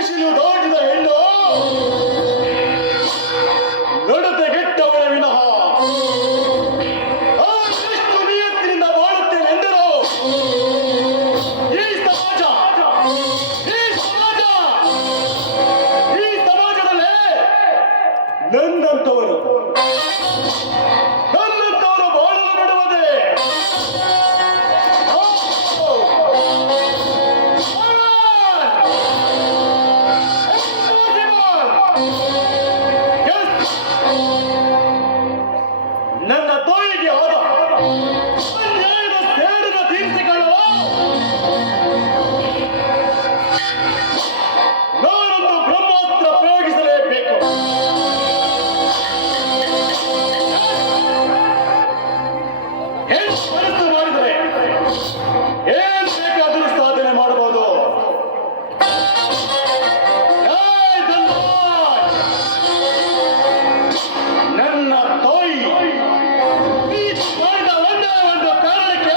ಮುಗಿಲು ದಾಟಿದ ಹೆಣ್ಣು ನಡತೆಗೆಟ್ಟವಳ ವಿನಃ ಎಷ್ಟು ನಿಯತ್ತಿನಿಂದ ಬಾಳುತ್ತೇನೆಂದರು ಈ ಸಮಾಜದಲ್ಲಿ ನನ್ನಂತವರು ಬಾಳಲು ಬಿಡುವುದೇ ನನ್ನ ತಾಯಿಗೆ ಆದ ಅನ್ಯಾಯದ ಸೇಡಿನ ತೀರಿಸಿಕೊಳ್ಳಲು ನಾನೊಂದು ಬ್ರಹ್ಮಾಸ್ತ್ರ ಪ್ರಯೋಗಿಸಲೇಬೇಕು. ಮನಸ್ಸು ಮಾಡಿದರೆ ಏನ್ ಬೇಕಾದರೂ ಸಾಧನೆ ಮಾಡಬಹುದು. ನನ್ನ ತಾಯಿ ಮಾಡಿದ ಒಂದೇ ಒಂದು ಕಾರಣಕ್ಕೆ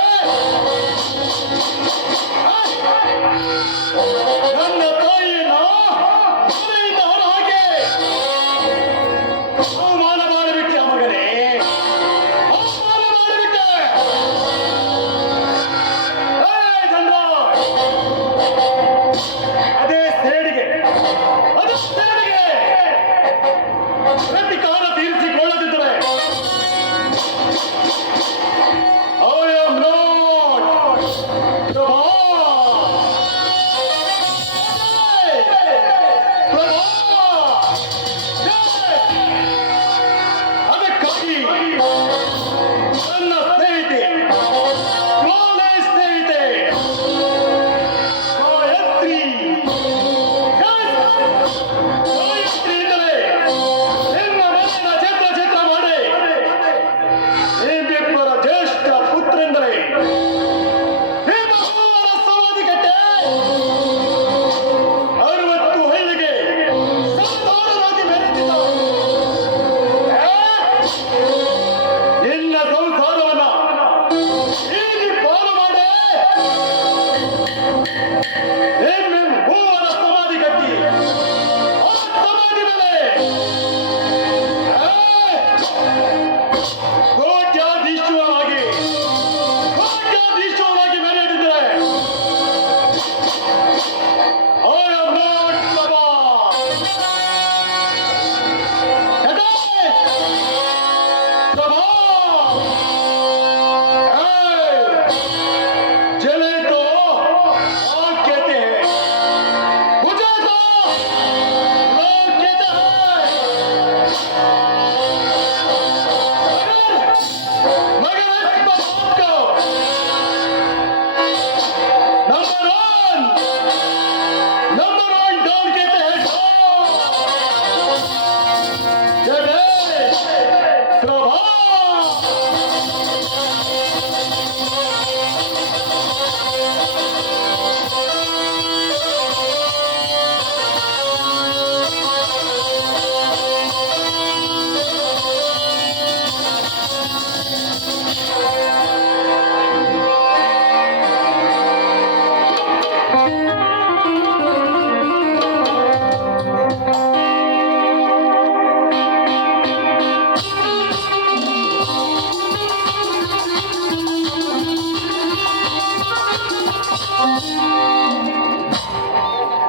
ನನ್ನ ತಾಯಿಯನ್ನ ಮನೆಯಿಂದ ಹೊರ ಹಾಗೆ ಅವಮಾನ ಮಾಡಿಬಿಟ್ಟೆ ಮಗನೇ, ಅವಮಾನ ಮಾಡಿಬಿಟ್ಟೆ. ಅದೇ ಸೇಡಿಗೆ ಪ್ರತಿಕಾರ ತೀರಿಸಿಕೊಳ್ಳದಿದ್ದರೆ I am not ಪ್ರಭಾ. ಅದಕ್ಕಾಗಿ ನನ್ನ ಸ್ನೇಹಿತೆ ಕಾಲೇಜ್ ಸ್ನೇಹಿತೆ ಗಾಯತ್ರಿಯಿಂದಲೇ ನಿನ್ನ ಮನೆಯ ಚಿತ್ರ ಮಾಡಿ ನಿಮ್ಮಿಬ್ಬರ ಜ್ಯೇಷ್ಠ ಪುತ್ರೆಂದರೆ ಸಮಾಧಿ ಕಟ್ಟೆ 60 ಹಳ್ಳಿಗೆ ಸಂತಾನರಾಗಿ ಮೆರೆದಿದ್ದ ನಿನ್ನ ಸಂಸಾರವನ್ನ ಇಲ್ಲಿ ಪಾಲು ಮಾಡಿ ಮೂವರ ಸಮಾಧಿ ಕಟ್ಟಿ ಆ ಸಮಾಧಿ ಮೇಲೆ ಕೋಟ್ಯಾಧೀಶ್ವರನಾಗಿ ಮೆರೆದಿದ್ದರೆ I am not Prabha. Prabha चले तो लोग कहते हैं, मुझे तो लोग कहते हैं, मगर इस बात को नंबर वन डॉन कहते हैं. जय प्रभा.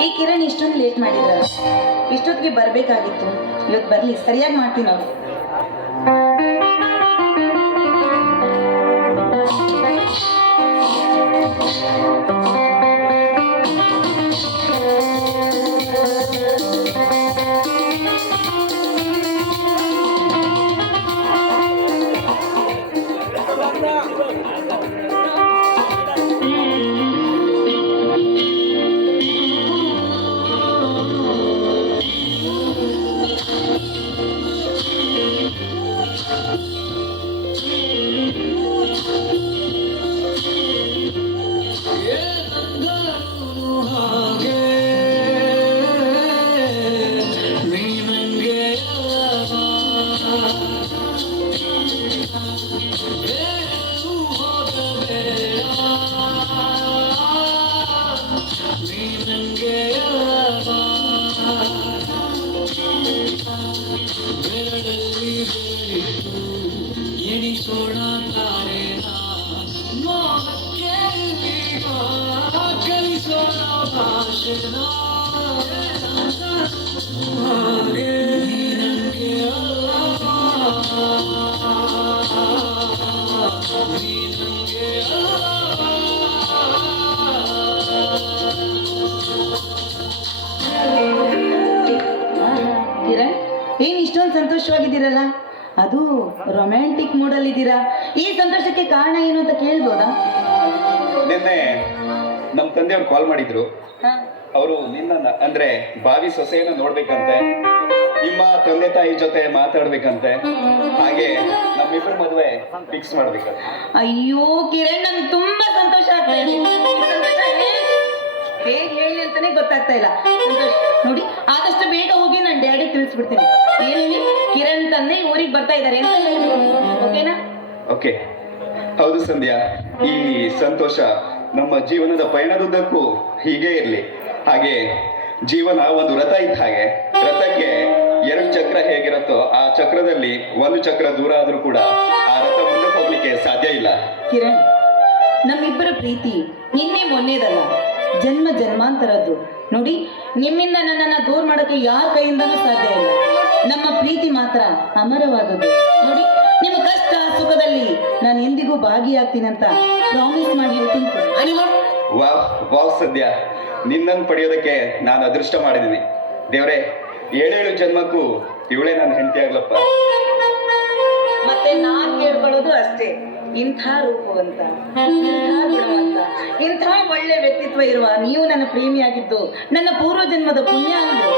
ಈ ಕಿರಣ್ ಇಷ್ಟೊಂದು ಲೇಟ್ ಮಾಡಿದ್ರ, ಇಷ್ಟೊತ್ತಿಗೆ ಬರ್ಬೇಕಾಗಿತ್ತು. ಇವತ್ತು ಬರ್ಲಿ, ಸರಿಯಾಗಿ ಮಾಡ್ತೀನಿ ಅವ್ರು. ಎಣಿಸೋಣ ತಾರೇನ ಮೋಹಕ್ಕೆ ಈಗ ಕಲಿಸೋಣ ಭಾಷೆನ ಹಾಗೆ ನಂಗೆ ನೀ ನಂಗೆ ಕಿರಣ್, ಏನ್ ಇಷ್ಟೊಂದು ಸಂತೋಷವಾಗಿದ್ದೀರಲ್ಲ? ಅದು ರೊಮ್ಯಾಂಟಿಕ್ ಮೂಡಲ್ಲಿ ಇದ್ದೀರಾ. ಈ ಸಂತೋಷಕ್ಕೆ ಕಾರಣ ಏನು ಅಂತ ಕೇಳ್ಬೋದಾ? ನಿನ್ನೆ ನಮ್ಮ ತಂದೆಯವ್ರು ಕಾಲ್ ಮಾಡಿದ್ರು. ಅವರು ನಿನ್ನ ಅಂದ್ರೆ ಭಾವಿ ಸೊಸೆಯನ್ನ ನೋಡ್ಬೇಕಂತೆ, ನಿಮ್ಮ ತಂದೆ ತಾಯಿ ಜೊತೆ ಮಾತಾಡ್ಬೇಕಂತೆ, ಹಾಗೆ ನಮ್ಮಿಬ್ಬರ ಮದುವೆ ಫಿಕ್ಸ್ ಮಾಡ್ಬೇಕಂತೆ. ಅಯ್ಯೋ ಕಿರಣ್, ನನ್ಗೆ ತುಂಬಾ ಸಂತೋಷ ಆಗ್ತಾ ಇದೆ. ಹೇಗೆ ಹೇಳಿ ಅಂತಾನೆ ಗೊತ್ತಾಗ್ತಾ ಇಲ್ಲ. ಸಂತೋಷ ನೋಡಿ, ಆದಷ್ಟು ಬೇಗ ಹೋಗಿ ನಾನು ಡ್ಯಾಡಿ ತಿಳಿಸ್ಬಿಡ್ತೀನಿ. ಏನೇಳಿ ಕಿರಣ್ ತಂದೆ ಊರಿಗೆ ಬರ್ತಾ ಇದ್ದಾರೆ ಅಂತ ಹೇಳಿ, ಓಕೆನಾ? ಓಕೆ. ಹೌದು ಸಂಧ್ಯಾ, ಈ ಸಂತೋಷ ನಮ್ಮ ಜೀವನದ ಪಯಣದುದ್ದಕ್ಕೂ ಹೀಗೆ ಇರಲಿ. ಹಾಗೆ ಜೀವನ ಒಂದು ರಥ ಇದ್ದ ಹಾಗೆ, ರಥಕ್ಕೆ 2 ಚಕ್ರ ಹೇಗಿರುತ್ತೋ ಆ ಚಕ್ರದಲ್ಲಿ 1 ಚಕ್ರ ದೂರ ಆದ್ರೂ ಕೂಡ ಆ ರಥ ಮುಂದಕ್ಕೆ ಹೋಗ್ಲಿಕ್ಕೆ ಸಾಧ್ಯ ಇಲ್ಲ. ಕಿರಣ್, ನಮ್ಮಿಬ್ಬರ ಪ್ರೀತಿ ನಿನ್ನೆ ಮೊನ್ನೆದಲ್ಲ, ಜನ್ಮ ಜನ್ಮಾಂತರದ್ದು. ನೋಡಿ, ನಿಮ್ಮಿಂದ ನನ್ನನ್ನ ದೂರ ಮಾಡೋಕೆ ಯಾರ ಕೈಯಿಂದನೂ ಸಾಧ್ಯ ಇಲ್ಲ. ನಮ್ಮ ಪ್ರೀತಿ ಮಾತ್ರ ಅಮರವಾದದ್ದು. ನೋಡಿ, ನಿಮ್ಮ ಕಷ್ಟ ಸುಖದಲ್ಲಿ ನಾನು ಎಂದಿಗೂ ಭಾಗಿಯಾಗ್ತೀನಂತ ಪ್ರಾಮಿಸ್ ಮಾಡಿ ಹೇಳ್ತೀನಿ. ವಾವ್ ವಾವ್ ಸಂಧ್ಯಾ, ನಿನ್ನನ್ನು ಪಡೆಯೋದಕ್ಕೆ ನಾನು ಅದೃಷ್ಟ ಮಾಡಿದ್ದೀನಿ. ದೇವ್ರೆ, 7 ಜನ್ಮಕ್ಕೂ ಇವಳೇ ನನ್ನ ಹೆಂಡತಿ ಆಗ್ಲಪ್ಪ. ಮತ್ತೆ ನಾನ್ ಕೇಳ್ಕೊಳ್ಳೋದು ಅಷ್ಟೇ, ಇಂಥ ರೂಪವಂತ, ಇಂಥ ಗುಣವಂತ, ಇಂಥ ಒಳ್ಳೆ ವ್ಯಕ್ತಿತ್ವ ಇರುವ ನೀವು ನನ್ನ ಪ್ರೇಮಿಯಾಗಿದ್ದು ನನ್ನ ಪೂರ್ವ ಜನ್ಮದ ಪುಣ್ಯ ಆಗಿದೆ.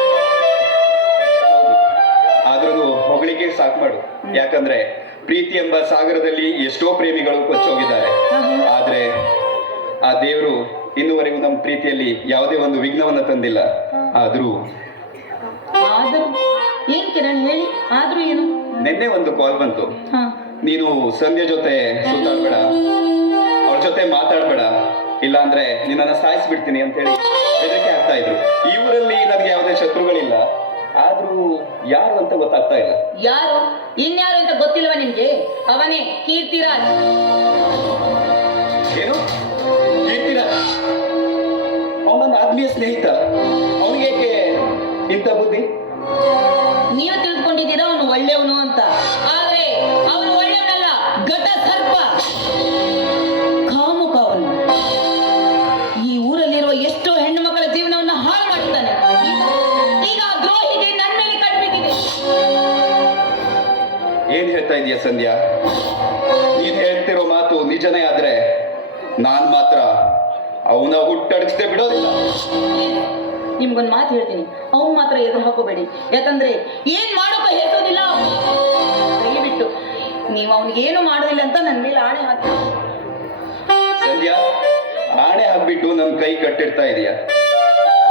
ಆದ್ರೂ ಹೊಗಳಿಕೆ ಸಾಕು ಮಾಡು. ಯಾಕಂದ್ರೆ ಪ್ರೀತಿ ಎಂಬ ಸಾಗರದಲ್ಲಿ ಎಷ್ಟೋ ಪ್ರೇಮಿಗಳು ಕೊಚ್ಚೋಗಿದ್ದಾರೆ. ಆದ್ರೆ ಆ ದೇವರು ಇನ್ನುವರೆಗೂ ನಮ್ಮ ಪ್ರೀತಿಯಲ್ಲಿ ಯಾವುದೇ ಒಂದು ವಿಘ್ನವನ್ನ ತಂದಿಲ್ಲ. ಆದ್ರೂ ಏನ್ ಕಿರಣ್ ಹೇಳಿ, ಆದ್ರೂ ಏನು? ನಿನ್ನೆ ಒಂದು ಕಾಲ್ ಬಂತು. ನೀನು ಸಂಧ್ಯಾ ಜೊತೆ ಸುತ್ತಾಡ್ಬೇಡ, ಅವ್ರ ಜೊತೆ ಮಾತಾಡ್ಬೇಡ, ಇಲ್ಲ ಅಂದ್ರೆ ನಿನ್ನನ್ನ ಸಾಯಿಸ್ಬಿಡ್ತೀನಿ ಅಂತ ಹೇಳಿ ಬೆದರಿಕೆ ಆಗ್ತಾ ಇದ್ರು. ಈ ಊರಲ್ಲಿ ನನಗೆ ಯಾವುದೇ ಶತ್ರುಗಳಿಲ್ಲ, ಆದ್ರೂ ಯಾರು ಅಂತ ಗೊತ್ತಾಗ್ತಾ ಇಲ್ಲ. ಯಾರು? ಇನ್ಯಾರು ಅಂತ ಗೊತ್ತಿಲ್ವ ನಿಮ್ಗೆ? ಅವನೇ ಕೀರ್ತಿರಾಜ್. ಏನು ಕೀರ್ತಿರಾಜ್? ಅವನ ಆತ್ಮೀಯ ಸ್ನೇಹಿತ, ಅವನಿಗೆ ಇಂಥ ಬುದ್ಧಿ? ನೀವು ತಿಳ್ಕೊಂಡಿದ್ದೀರಾ ಅವನು ಒಳ್ಳೆಯವನು ಅಂತ, ಆದ್ರೆ ಅವನು ಒಳ್ಳೆಯವನಲ್ಲ, ಘಟ ಸರ್ಪ, ಕಾಮುಕ ಅವನು. ಈ ಊರಲ್ಲಿರುವ ಎಷ್ಟೋ ಹೆಣ್ಣು ಮಕ್ಕಳ ಜೀವನವನ್ನ ಹಾಳು ಮಾಡ್ತಾನೆ. ಈಗ ಆ ದ್ರೋಹಿಗೆ ನನ್ನ ಮೇಲೆ ಕಟ್ಬಿಟ್ಟಿದೆ. ಏನ್ ಹೇಳ್ತಾ ಇದೀಯ ಸಂಧ್ಯಾ? ನೀನ್ ಹೇಳ್ತಿರೋ ಮಾತು ನಿಜನೇ ಆದ್ರೆ ನಾನ್ ಮಾತ್ರ ಅವನ ಹುಟ್ಟಡಿಸದೆ ಬಿಡೋದಿಲ್ಲ. ನಿಮ್ಗೊಂದು ಮಾತು ಹೇಳ್ತೀನಿ, ಅವ್ನು ಮಾತ್ರ ಎದುರು ಹಾಕೋಬೇಡಿ. ಯಾಕಂದ್ರೆ ಏನ್ ಮಾಡೋಕೆ ಹೇಳ್ತೋದಿಲ್ಲ. ದಯವಿಟ್ಟು ನೀವು ಅವನಿಗೇನು ಮಾಡೋದಿಲ್ಲ ಅಂತ ನನ್ನ ಮೇಲೆ ಆಣೆ ಹಾಕಿ. ಸಂಧ್ಯಾ, ಆಣೆ ಹಾಕ್ಬಿಟ್ಟು ನಮ್ ಕೈ ಕಟ್ಟಿರ್ತಾ ಇದೀಯ.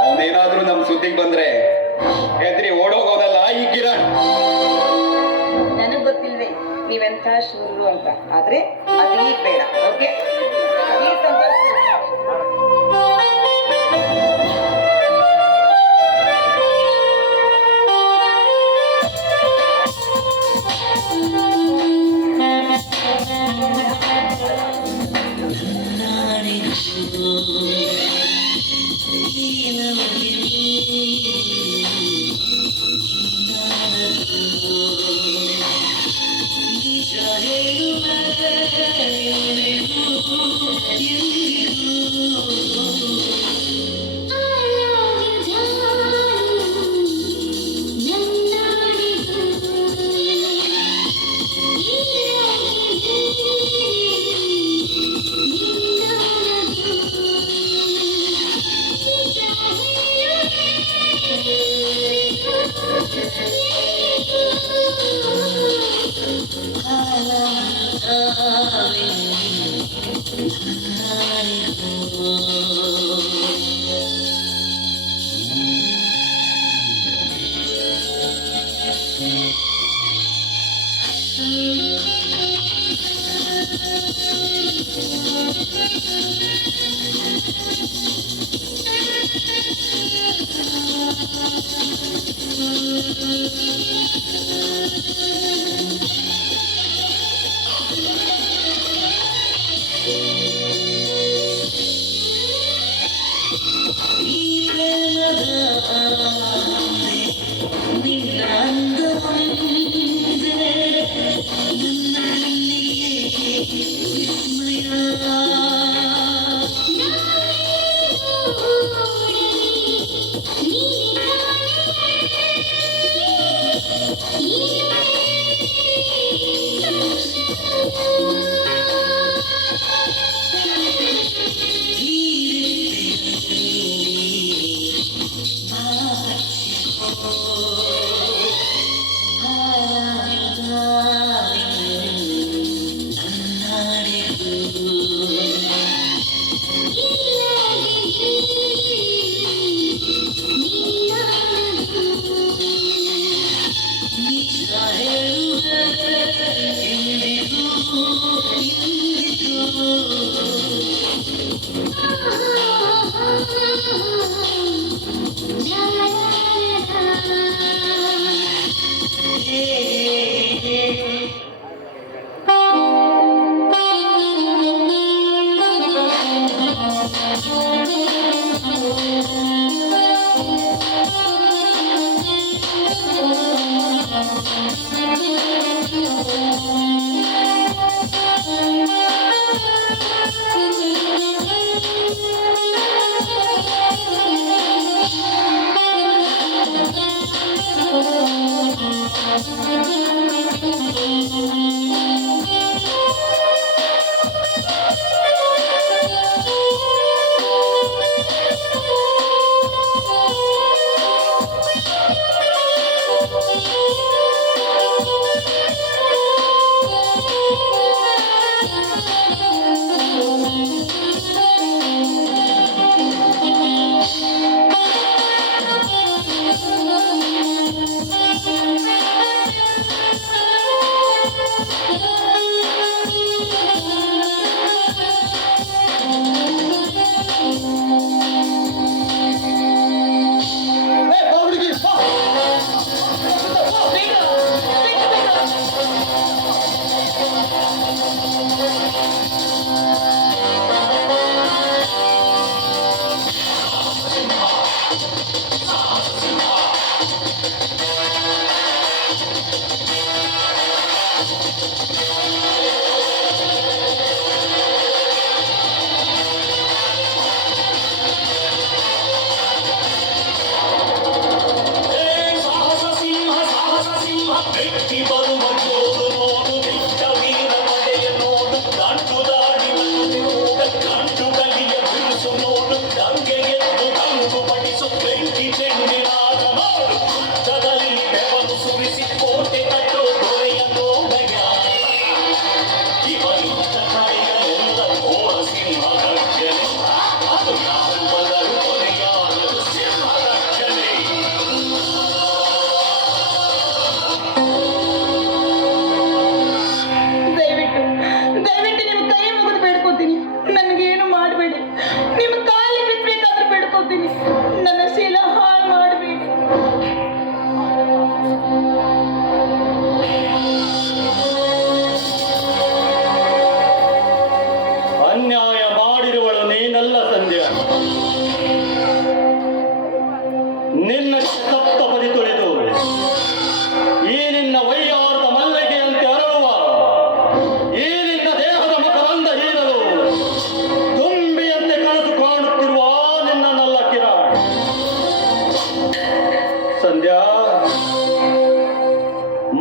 ಅವನೇನಾದ್ರೂ ನಮ್ ಸುದ್ದಿಗೆ ಬಂದ್ರೆ ಹೆದ್ರಿ ಓಡೋಗೋದಲ್ಲ ಈ ಕಿರಣ್. ನನಗ್ ಗೊತ್ತಿಲ್ವೇ ನೀವೆಂಥ ಶೂರು ಅಂತ, ಆದ್ರೆ ಅದೇ ಬೇಡ. ಓಕೆ, ಅದೇ ಸಂತೋಷ.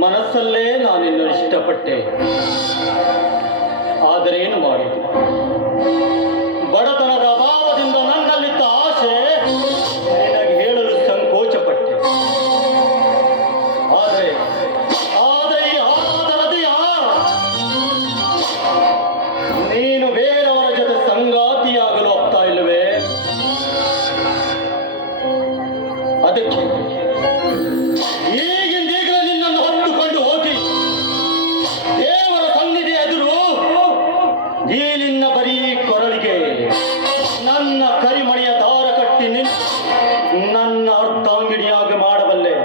ಮನಸ್ಸಲ್ಲೇ ನಾನಿನ್ನು ಇಷ್ಟಪಟ್ಟೆ. ಆದರೆ ಏನು ಮಾಡಿದೆ? ಬಡತನದ ಅಭಾವದಿಂದ ನನ್ನಲ್ಲಿದ್ದ ಆಸೆ ನಿನಗೆ ಹೇಳಲು ಸಂಕೋಚಪಟ್ಟೆ. ಆದರೆ ಈ ಆದರದೆಯ ನೀನು ಬೇರೆಯವರ ಜೊತೆ ಸಂಗಾತಿಯಾಗಲು ಹೋಗ್ತಾ ಇಲ್ಲವೇ? ಅದಕ್ಕೆ ಈಗಿಂದೀಗಲೇ ನಿನ್ನನ್ನು ಹೊತ್ತುಕೊಂಡು ಹೋಗಿ ದೇವರ ಸನ್ನಿಧಿ ಎದುರು ಈ ನಿನ್ನ ಬರೀ ಕೊರಳಿಗೆ ನನ್ನ ಕರಿಮಣಿಯ ದಾರ ಕಟ್ಟಿ ನನ್ನ ಅರ್ಧಾಂಗಿಣಿಯಾಗಿ ಮಾಡಬಲ್ಲೆ.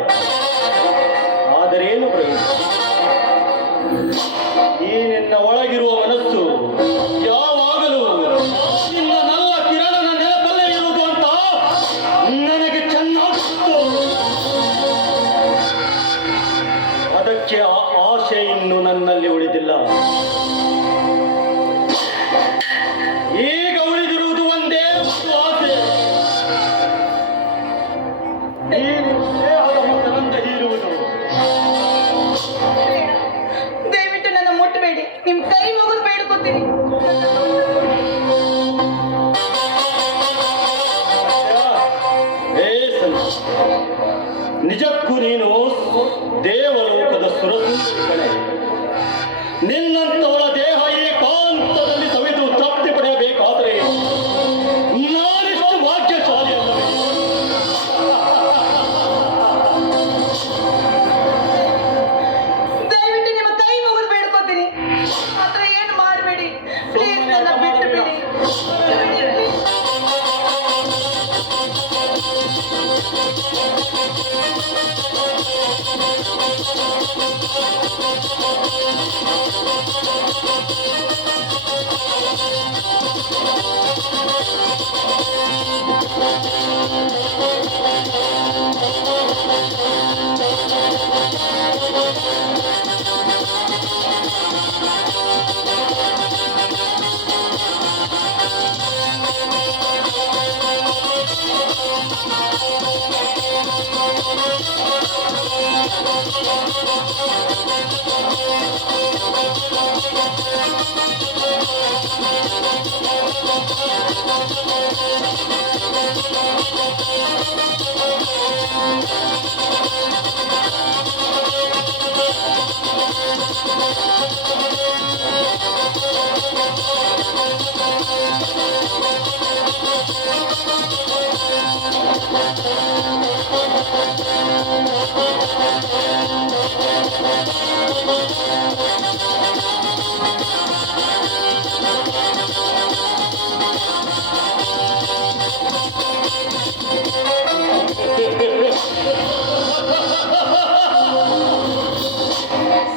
ಆದರೇನು ಪ್ರಯೋಜನ? ಈ ನಿನ್ನ ಒಳಗಿರುವ ಮನಸ್ಸು ಯಾವಾಗಲೂ ನಿನ್ನ ನಲ್ಲ ಕಿರಣನ ನೆನಪಲ್ಲೇ ಇರುವುದು ಅಂತ ನನಗೆ ಚೆನ್ನಾಗಿ ಗೊತ್ತು. ಅದಕ್ಕೆ ಆ ಆಸೆ ಇನ್ನು ನನ್ನಲ್ಲಿ ಉಳಿದಿಲ್ಲ. ಈಗ ಉಳಿದಿರುವುದು ಒಂದೇ ಒಂದು ಆಸೆ, ಈ ದೇಹದ ಮುಖದಿಂದ ಹೀರುವುದು. ದಯವಿಟ್ಟು ನನ್ನ ಮುಟ್ಟಬೇಡಿ, ನಿಮ್ ಕೈ ಮುಗಿದು ಬೇಡ್ಕೊತೀನಿ. ಏ ಸಂತೋಷ, ನಿಜಕ್ಕೂ ನೀನು ದೇವಲೋಕದ ಸುರಸುಂದರಿ ಕಣೆ. ನಿನ್ನಂತವರ ದೇಹ ಏಕಾಂತದಲ್ಲಿ ಸವಿದು ತೃಪ್ತಿ ಪಡೆಯಬೇಕಾದರೆ ನಾನಿಷ್ಟು ಭಾಗ್ಯಶಾಲಿ ಅಲ್ಲವೇ? ದಯವಿಟ್ಟು ನಿಮ್ಮ ಕೈ ಮುಗಿದು ಬೇಡ್ಕೋತೀನಿ, ಮಾತ್ರ ಏನು ಮಾಡಬೇಡಿ ಪ್ಲೀಸ್, ನನ್ನ ಬಿಟ್ಟು ಬಿಡಿ.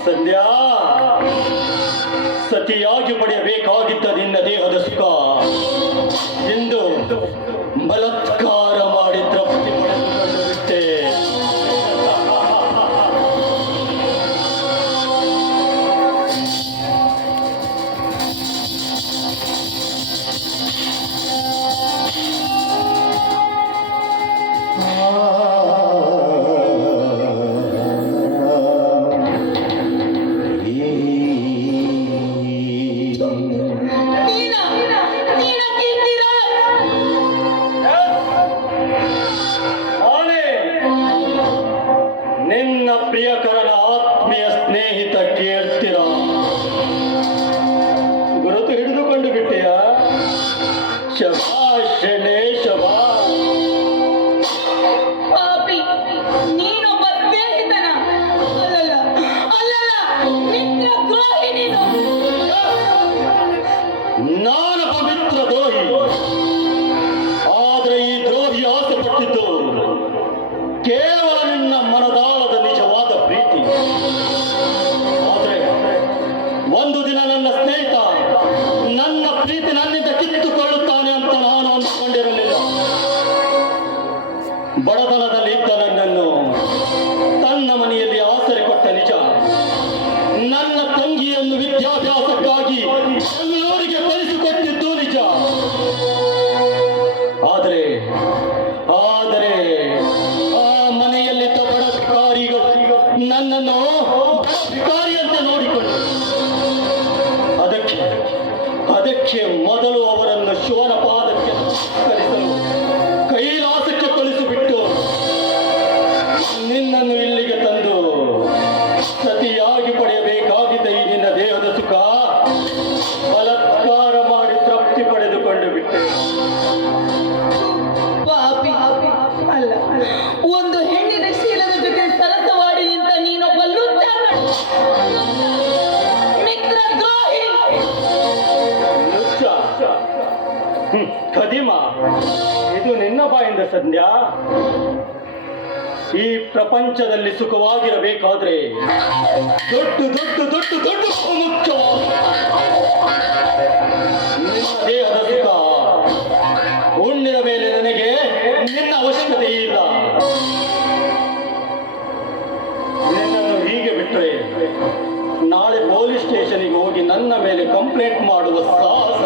ಸಂಧ್ಯಾ, ಸತಿಯಾಗಿ ಪಡೆಯಬೇಕಾಗಿದ್ದ ನಿನ್ನ ದೇಹದ ಸುಖ ಇಂದು ಬಲಾತ್ಕಾರ ಮಾಡಿ ತೃಪ್ತಿ ಪಡೆದುಕೊಂಡು ಬಿಟ್ಟೆ. ಆನೆ, ನಿನ್ನ ಪ್ರಿಯಕರನ ಆತ್ಮೀಯ ಸ್ನೇಹಿತ ಕೇಳ್ತೀರ, ಗುರುತು ಹಿಡಿದುಕೊಂಡು ಬಿಟ್ಟೆಯ? ಶಭಾಷಣೆ ಶಭಾಷ್. ಪಾಪಿ, ನೀನೊಬ್ಬ ಸ್ನೇಹಿತನ, ಅಲ್ಲಲ್ಲ ಅಲ್ಲಲ್ಲ ಮಿತ್ರ ದ್ರೋಹಿ ನೀನು. ನಾನು ಪವಿತ್ರ ದ್ರೋಹಿ, ಆದ್ರೆ ಈ ದ್ರೋಹಿ ಆಸೆ ಪಟ್ಟಿದ್ದು ಕೇವಲ ನಿನ್ನ ಮನದಾಳದ ನಿಜವಾದ ಪ್ರೀತಿ. ಆದ್ರೆ ಒಂದು ದಿನ ನನ್ನ ಸ್ನೇಹಿತ ನನ್ನ ಪ್ರೀತಿ ನನ್ನಿಂದ ಕಿತ್ತುಕೊಳ್ಳುತ್ತಾನೆ ಅಂತ ನಾನು ಅಂದುಕೊಂಡಿರಲಿಲ್ಲ. ಬಡತನದಲ್ಲಿ ಇದ್ದ ನನ್ನನ್ನು ತನ್ನ ಮನೆಯಲ್ಲಿ ಆಸರೆ ಕೊಟ್ಟ ನಿಜ. ನನ್ನ ತಂಗಿಯನ್ನು ವಿದ್ಯಾಭ್ಯಾಸಕ್ಕಾಗಿ ಬೆಂಗಳೂರಿಗೆ ಕಳಿಸಿಕೊಟ್ಟಿದ್ದು ನಿಜ. ಆದರೆ ಆದರೆ ಆ ಮನೆಯಲ್ಲಿದ್ದ ಬಡ ಭಿಕಾರಿಗಳು ನನ್ನನ್ನು ಭಿಕಾರಿಯಂತೆ ನೋಡಿಕೊಂಡು ಅದಕ್ಕೆ ಮೊದಲು ಅವರನ್ನು ಶಿವನ ಪಾದಕ್ಕೆ ನಮಸ್ಕರಿಸಲು ಕೈಲಾಸಕ್ಕೆ ಕಳಿಸಿಬಿಟ್ಟು ನಿನ್ನನ್ನು ಇಲ್ಲಿಗೆ ತಂದು ಸತಿಯಾಗಿ ಪಡೆಯಬೇಕಾಗಿದ್ದ ಈ ನಿನ್ನ ದೇಹದ ಸುಖ ಬಲಾತ್ಕಾರ ಮಾಡಿ ತೃಪ್ತಿ ಪಡೆದುಕೊಂಡು ಬಿಟ್ಟೆ. ಪಾಪಿ, ಅಲ್ಲ ಒಂದು ಹೆಣ್ಣಿನ ಶೀಲದ ಜೊತೆ ಸರಸವಾಡಿ ನಿಂತ ನೀನೊಬ್ಬ ಲುಚ್ಚ, ಮಿತ್ರ ದ್ರೋಹಿ. ಲುಚ್ಚ, ಖದೀಮ, ಇದು ನಿನ್ನ ಬಾಯಿಂದ ಸಂಧ್ಯಾ? ಈ ಪ್ರಪಂಚದಲ್ಲಿ ಸುಖವಾಗಿರಬೇಕಾದ್ರೆ ದೊಡ್ಡ ದೊಡ್ಡ ದೊಡ್ಡ ದೊಡ್ಡ ಮುಖ್ಯವಾದ ನಿನ್ನ ದೇಹದ ಸುಖ ಉಣ್ಣಿನ ಮೇಲೆ ನನಗೆ ನಿನ್ನ ಅವಶ್ಯಕತೆ ಇಲ್ಲ. ನಿನ್ನನ್ನು ಹೀಗೆ ಬಿಟ್ಟರೆ ನಾಳೆ ಪೊಲೀಸ್ ಸ್ಟೇಷನ್ಗೆ ಹೋಗಿ ನನ್ನ ಮೇಲೆ ಕಂಪ್ಲೇಂಟ್ ಮಾಡುವ ಸಾಹಸ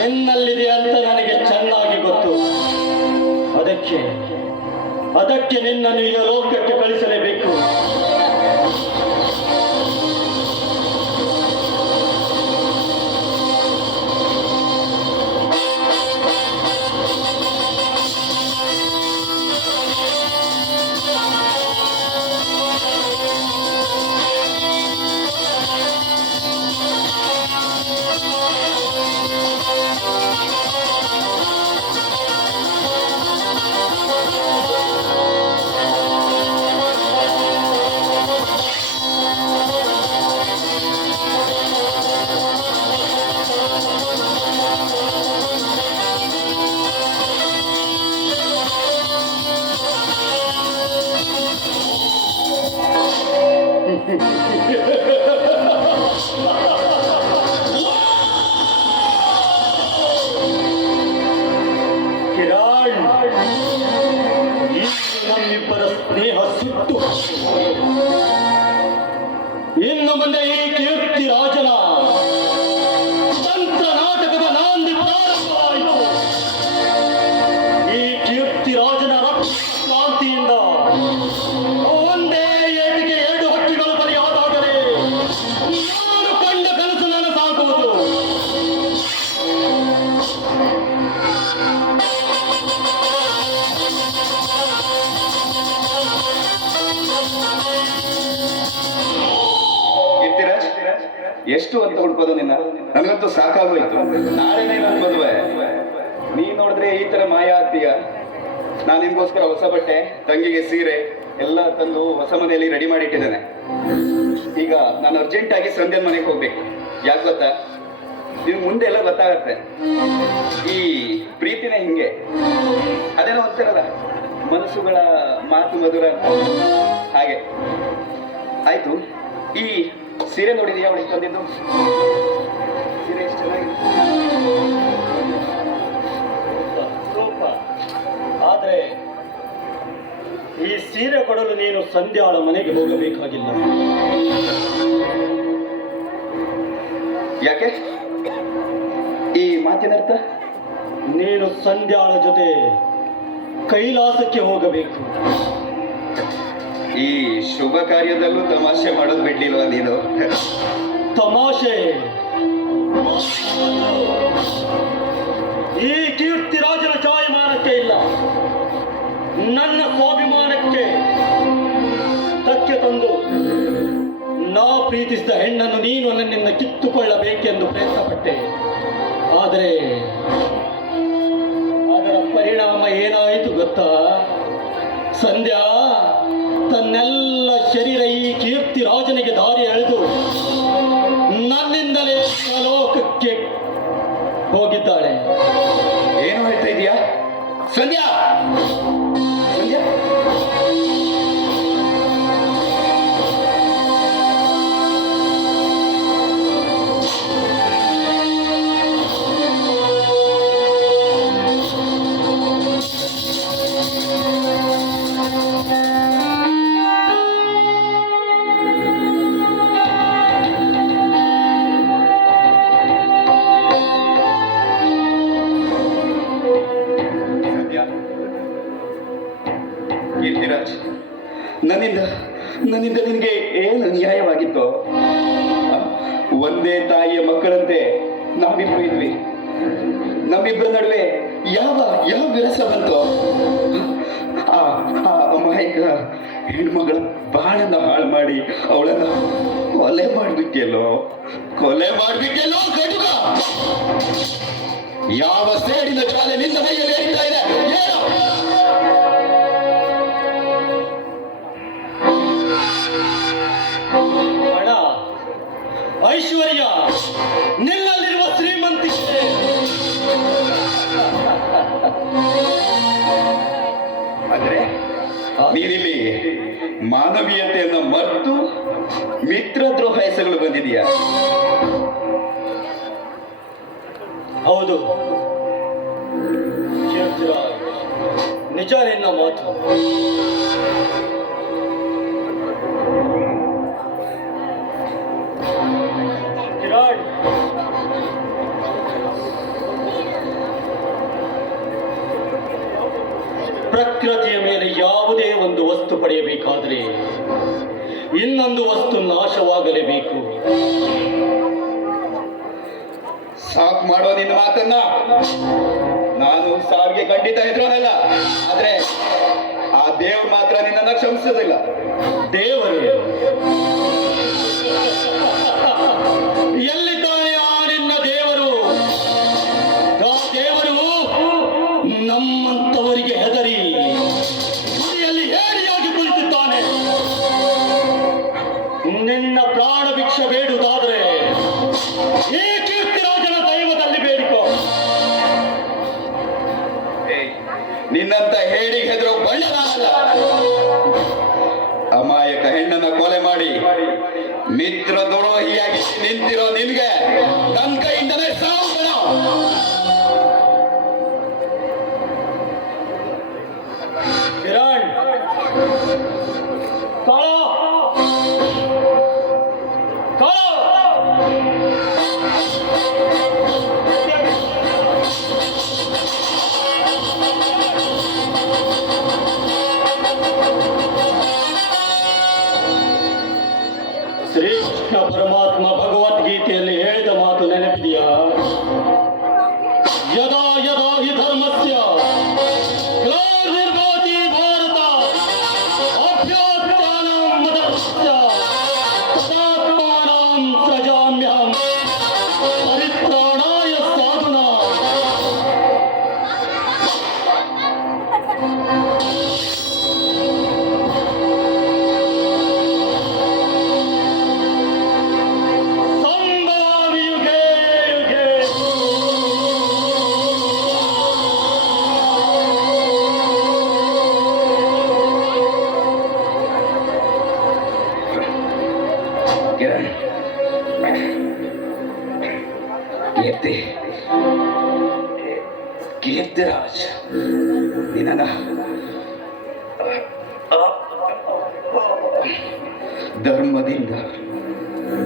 ನಿನ್ನಲ್ಲಿದೆ ಅಂತ ನನಗೆ ಚೆನ್ನಾಗಿ ಗೊತ್ತು. ಅದಕ್ಕೆ ನಿನ್ನನ್ನು ಈಗ ಲೋಕಕ್ಕೆ ಕಳಿಸಲೇಬೇಕು. ಕಿರಣ್, ಇಂದು ನಮ್ಮಿಬ್ಬರ ಸ್ನೇಹ ಸುಟ್ಟು ಇನ್ನು ಮುಂದೆ ಈ ಕೀರ್ತಿ ರಾಜನ ತಂತ್ರ ನಾಟಕದ ನಾಂದಿ ಪ್ರಾರಂಭವಾಯಿತು. ಈ ಕೀರ್ತಿ ರಾಜನ ರಕ್ತ ಕ್ರಾಂತಿಯಿಂದ ಒಂದೇ ಏಟಿಗೆ 2 ಹಕ್ಕಿಗಳು ಬಲಿಯಾದಾಗಲೇ ನಾನು ಕಂಡ ಕನಸು ನನಸಾಗುವುದು. ಕೀರ್ತಿರಾಜ್, ಎಷ್ಟು ಅಂತ ಹುಡ್ಕೋದು ನಿನ್ನ? ನನಗಂತೂ ಸಾಕಾಗೋಯ್ತು. ನಾಳೆನೇ ನನ್ನ ಮದುವೆ. ನೀ ನೋಡಿದ್ರೆ ಈ ತರ ಮಾಯ ಆಗ್ತೀಯ. ನಾನು ನಿನ್ಗೋಸ್ಕರ ಹೊಸ ಬಟ್ಟೆ, ತಂಗಿಗೆ ಸೀರೆ ಎಲ್ಲ ತಂದು ಹೊಸ ಮನೆಯಲ್ಲಿ ರೆಡಿ ಮಾಡಿ ಇಟ್ಟಿದ್ದೇನೆ. ಈಗ ನಾನು ಅರ್ಜೆಂಟ್ ಆಗಿ ಸಂಧ್ಯಾ ಮನೆಗೆ ಹೋಗ್ಬೇಕು. ಯಾಕೆ ಗೊತ್ತಾ? ನಿನ್ ಮುಂದೆ ಎಲ್ಲ ಗೊತ್ತಾಗತ್ತೆ. ಈ ಪ್ರೀತಿನೇ ಹಿಂಗೆ, ಅದೇನೋ ಅಂತಾರಲ್ಲ, ಮನಸ್ಸುಗಳ ಮಾತು ಮಧುರ ಅಂತ. ಹಾಗೆ ಆಯ್ತು. ಈ ಸೀರೆ ನೋಡಿದೀಯಾ ಅವಳಿಗೆ ತಂದಿದ್ದು? ಸೀರೆ ಎಷ್ಟು ಚೆನ್ನಾಗಿದೆ. ಸೂಪರ್. ಆದ್ರೆ ಈ ಸೀರೆ ಕೊಡಲು ನೀನು ಸಂಧ್ಯಾಳ ಮನೆಗೆ ಹೋಗಬೇಕಾಗಿಲ್ಲ. ಯಾಕೆ? ಈ ಮಾತಿನ ಅರ್ಥ? ನೀನು ಸಂಧ್ಯಾಳ ಜೊತೆ ಕೈಲಾಸಕ್ಕೆ ಹೋಗಬೇಕು. ಈ ಶುಭ ಕಾರ್ಯದಲ್ಲೂ ತಮಾಷೆ ಮಾಡೋದು ಬಿಡ್ಲಿಲ್ವಾ ನೀನು? ತಮಾಷೆ ಈ ಕೀರ್ತಿ ರಾಜನ ಚಾಯಮಾನಕ್ಕೆ ಇಲ್ಲ. ನನ್ನ ಸ್ವಾಭಿಮಾನಕ್ಕೆ ಧಕ್ಕೆ ತಂದು ನಾ ಪ್ರೀತಿಸಿದ ಹೆಣ್ಣನ್ನು ನೀನು ನನ್ನಿಂದ ಕಿತ್ತುಕೊಳ್ಳಬೇಕೆಂದು ಪ್ರಯತ್ನಪಟ್ಟೆ. ಆದರೆ ಅದರ ಪರಿಣಾಮ ಏನಾಯಿತು ಗೊತ್ತಾ? ಸಂಧ್ಯಾ ತನ್ನೆಲ್ಲ ಶರೀರ ಈ ಕೀರ್ತಿ ರಾಜನಿಗೆ ದಾರಿ ಎಳೆದು ನನ್ನಿಂದಲೇ ಲೋಕಕ್ಕೆ ಹೋಗಿದ್ದಾಳೆ. ಏನು ಹೇಳ್ತಾ ಇದೀಯಾ ಸಂಧ್ಯಾ? ಸಂಧ್ಯಾ, ಕೀರ್ತಿರಾಜ್, ನನ್ನಿಂದ ನಿನಗೆ ಏನು ಅನ್ಯಾಯವಾಗಿತ್ತು? ಒಂದೇ ತಾಯಿಯ ಮಕ್ಕಳಂತೆ ನಾವಿಬ್ರು ಇದ್ವಿ. ನಮ್ಮಿಬ್ಬರ ನಡುವೆ ಯಾವ ವಿರಸ ಬಂತು? ಆ ಅಮಾಯಕ ಹೆಣ್ಮಗಳ ಬಾಳನ್ನ ಹಾಳು ಮಾಡಿ ಅವಳನ್ನ ಕೊಲೆ ಮಾಡ್ಬಿಟ್ಟಿಯಲ್ಲೋ ಕಟುಕ! ಯಾವ ಸೇಡಿನ ಜ್ವಾಲೆ ನಿನ್ನ ಮೈಯಲ್ಲಿ ಏರ್ತಾ ಇದೆ? ಏನು? ಹಣ, ಐಶ್ವರ್ಯ, ನಿನ್ನಲ್ಲಿರುವ ಶ್ರೀಮಂತಿಕೆ, ಅಂದ್ರೆ ನೀನಿಲ್ಲಿ ಮಾನವೀಯತೆಯನ್ನ ಮರೆತು ಮಿತ್ರದ್ರೋಹ ಹೆಸಗಳು ಬಂದಿದೆಯಾ? ಹೌದು ಕೀರ್ತಿರಾಜ್, ನಿಜ ನಿನ್ನ ಮಾತು. ಕಿರಣ್, ಪ್ರಕೃತಿಯ ಮೇಲೆ ಯಾವುದೇ ಒಂದು ವಸ್ತು ಪಡೆಯಬೇಕಾದರೆ ಇನ್ನೊಂದು ವಸ್ತು ನಾಶವಾಗಲೇಬೇಕು. ಸಾಕು ಮಾಡೋ ನಿನ್ನ ಮಾತನ್ನ. ನಾನು ಸಾವಿಗೆ ಖಂಡಿತ ಹೆದರೋನಲ್ಲ, ಆದ್ರೆ ಆ ದೇವ್ರು ಮಾತ್ರ ನಿನ್ನನ್ನ ಕ್ಷಮಿಸೋದಿಲ್ಲ. ದೇವರು ಎಲ್ಲಿದ್ದಾನೆ ಆ ನಿನ್ನ ದೇವರು? ಆ ದೇವರು ನಮ್ಮಂತವರಿಗೆ ಹೆದರಿ ಗುಡಿಯಲ್ಲಿ ಹೇಡಿಯಾಗಿ ಕುಳಿತಿದ್ದಾನೆ. ನಿನ್ನ ಪ್ರಾಣ ಭಿಕ್ಷೆ ಬೇಡುವುದಾದರೆ ಈ ಕೀರ್ತಿರಾಜನ ದೈವದಲ್ಲಿ ಬೇಡಿಕೋ. ನಿನ್ನಂತ ಹೇಳಿ ಹೆದರೋ ಬಳ್ಳ ಅಮಾಯಕ ಹೆಣ್ಣನ್ನ ಕೊಲೆ ಮಾಡಿ ಮಿತ್ರ ದ್ರೋಹಿಯಾಗಿ ನಿಂತಿರೋ ನಿನ್ಗೆ ನನ್ನ ಕೈಯಿಂದಲೇ ಸಾವು ಕಣೋ. ಕಿರಣ್ ಕಾಳೋ ಕಾಳೋ ಶ್ರೀಕೃಷ್ಣ ಪರಮಾತ್ಮ ಭಗವದ್ಗೀತೆಯಲ್ಲಿ ಹೇಳಿದ ಮಾತು ನೆನಪಿದೆಯಾ? ಯದಾ ಯದಾ ಹಿ ಧರ್ಮಸ್ಯ ಗ್ಲಾನಿರ್ಭವತಿ ಭಾರತ ಅಭ್ಯುತ್ಥಾನಂ ಮದಸ್ಯ ತದಾತ್ಮಾನಂ ಸೃಜಾಮ್ಯಹಂ ಪರಿತ್ರಾಣಾಯ ಸಾಧುನಾಂ. ಸಂಭವಾಮಿ ಯುಗೇ ಯುಗೇ. ಕಿರಣ್, ಕೀರ್ತಿ ಕೀರ್ತಿರಾಜ್ ನಿನ್ನ ಧರ್ಮದಿಂದ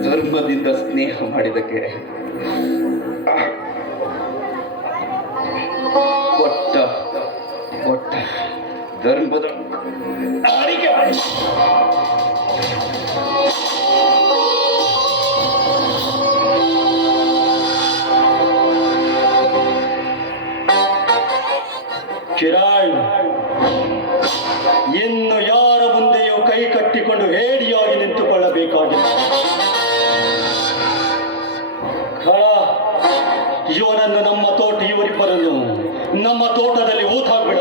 ಧರ್ಮದಿಂದ ಸ್ನೇಹ ಮಾಡಿದಕ್ಕೆ ಕೊಟ್ಟ ಕೊಟ್ಟ ಧರ್ಮದ ಅಡಿಗೆ ಕಿರಣ್, ಇನ್ನು ಯಾರ ಮುಂದೆಯೂ ಕೈ ಕಟ್ಟಿಕೊಂಡು ಹೇಡಿಯಾಗಿ ನಿಂತುಕೊಳ್ಳಬೇಕಾಗಿದೆ. ಖಳ, ಇವನನ್ನು ನಮ್ಮ ತೋಟ ಇವರಿಬ್ಬರನ್ನು ನಮ್ಮ ತೋಟದಲ್ಲಿ ಊತಾಕ್ಬಿಡ.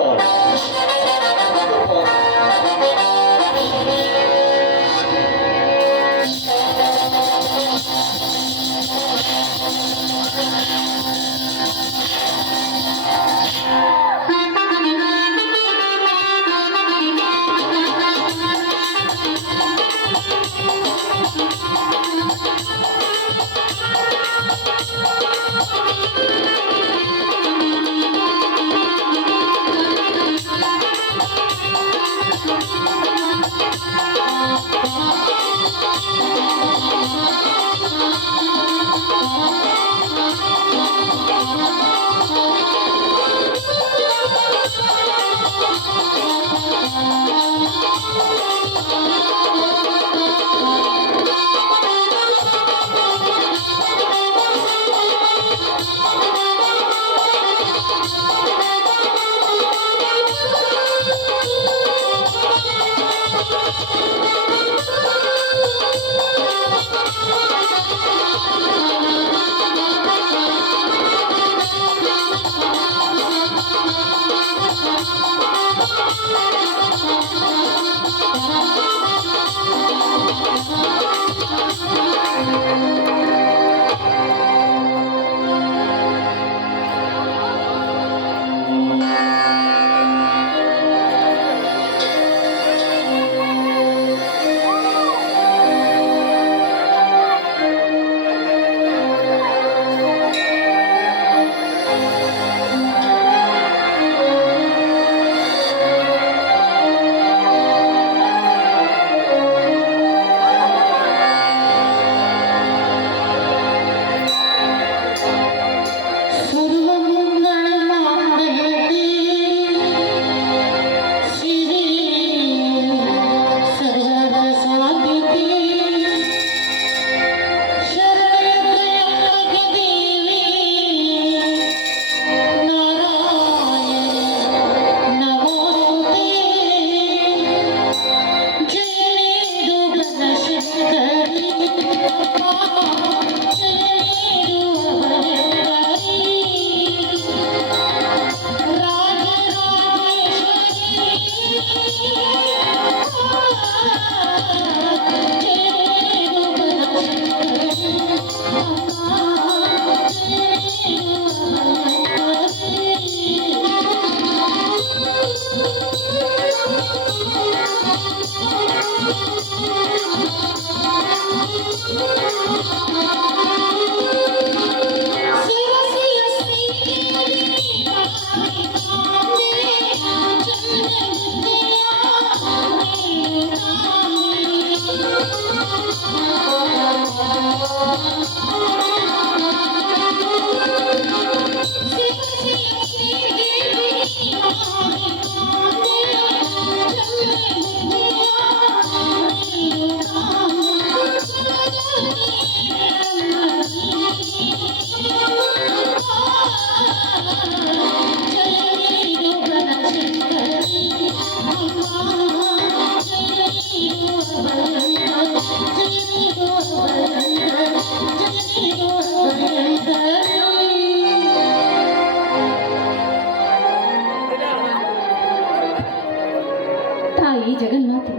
ತಾಯಿ ಜಗನ್ಮಾತೆ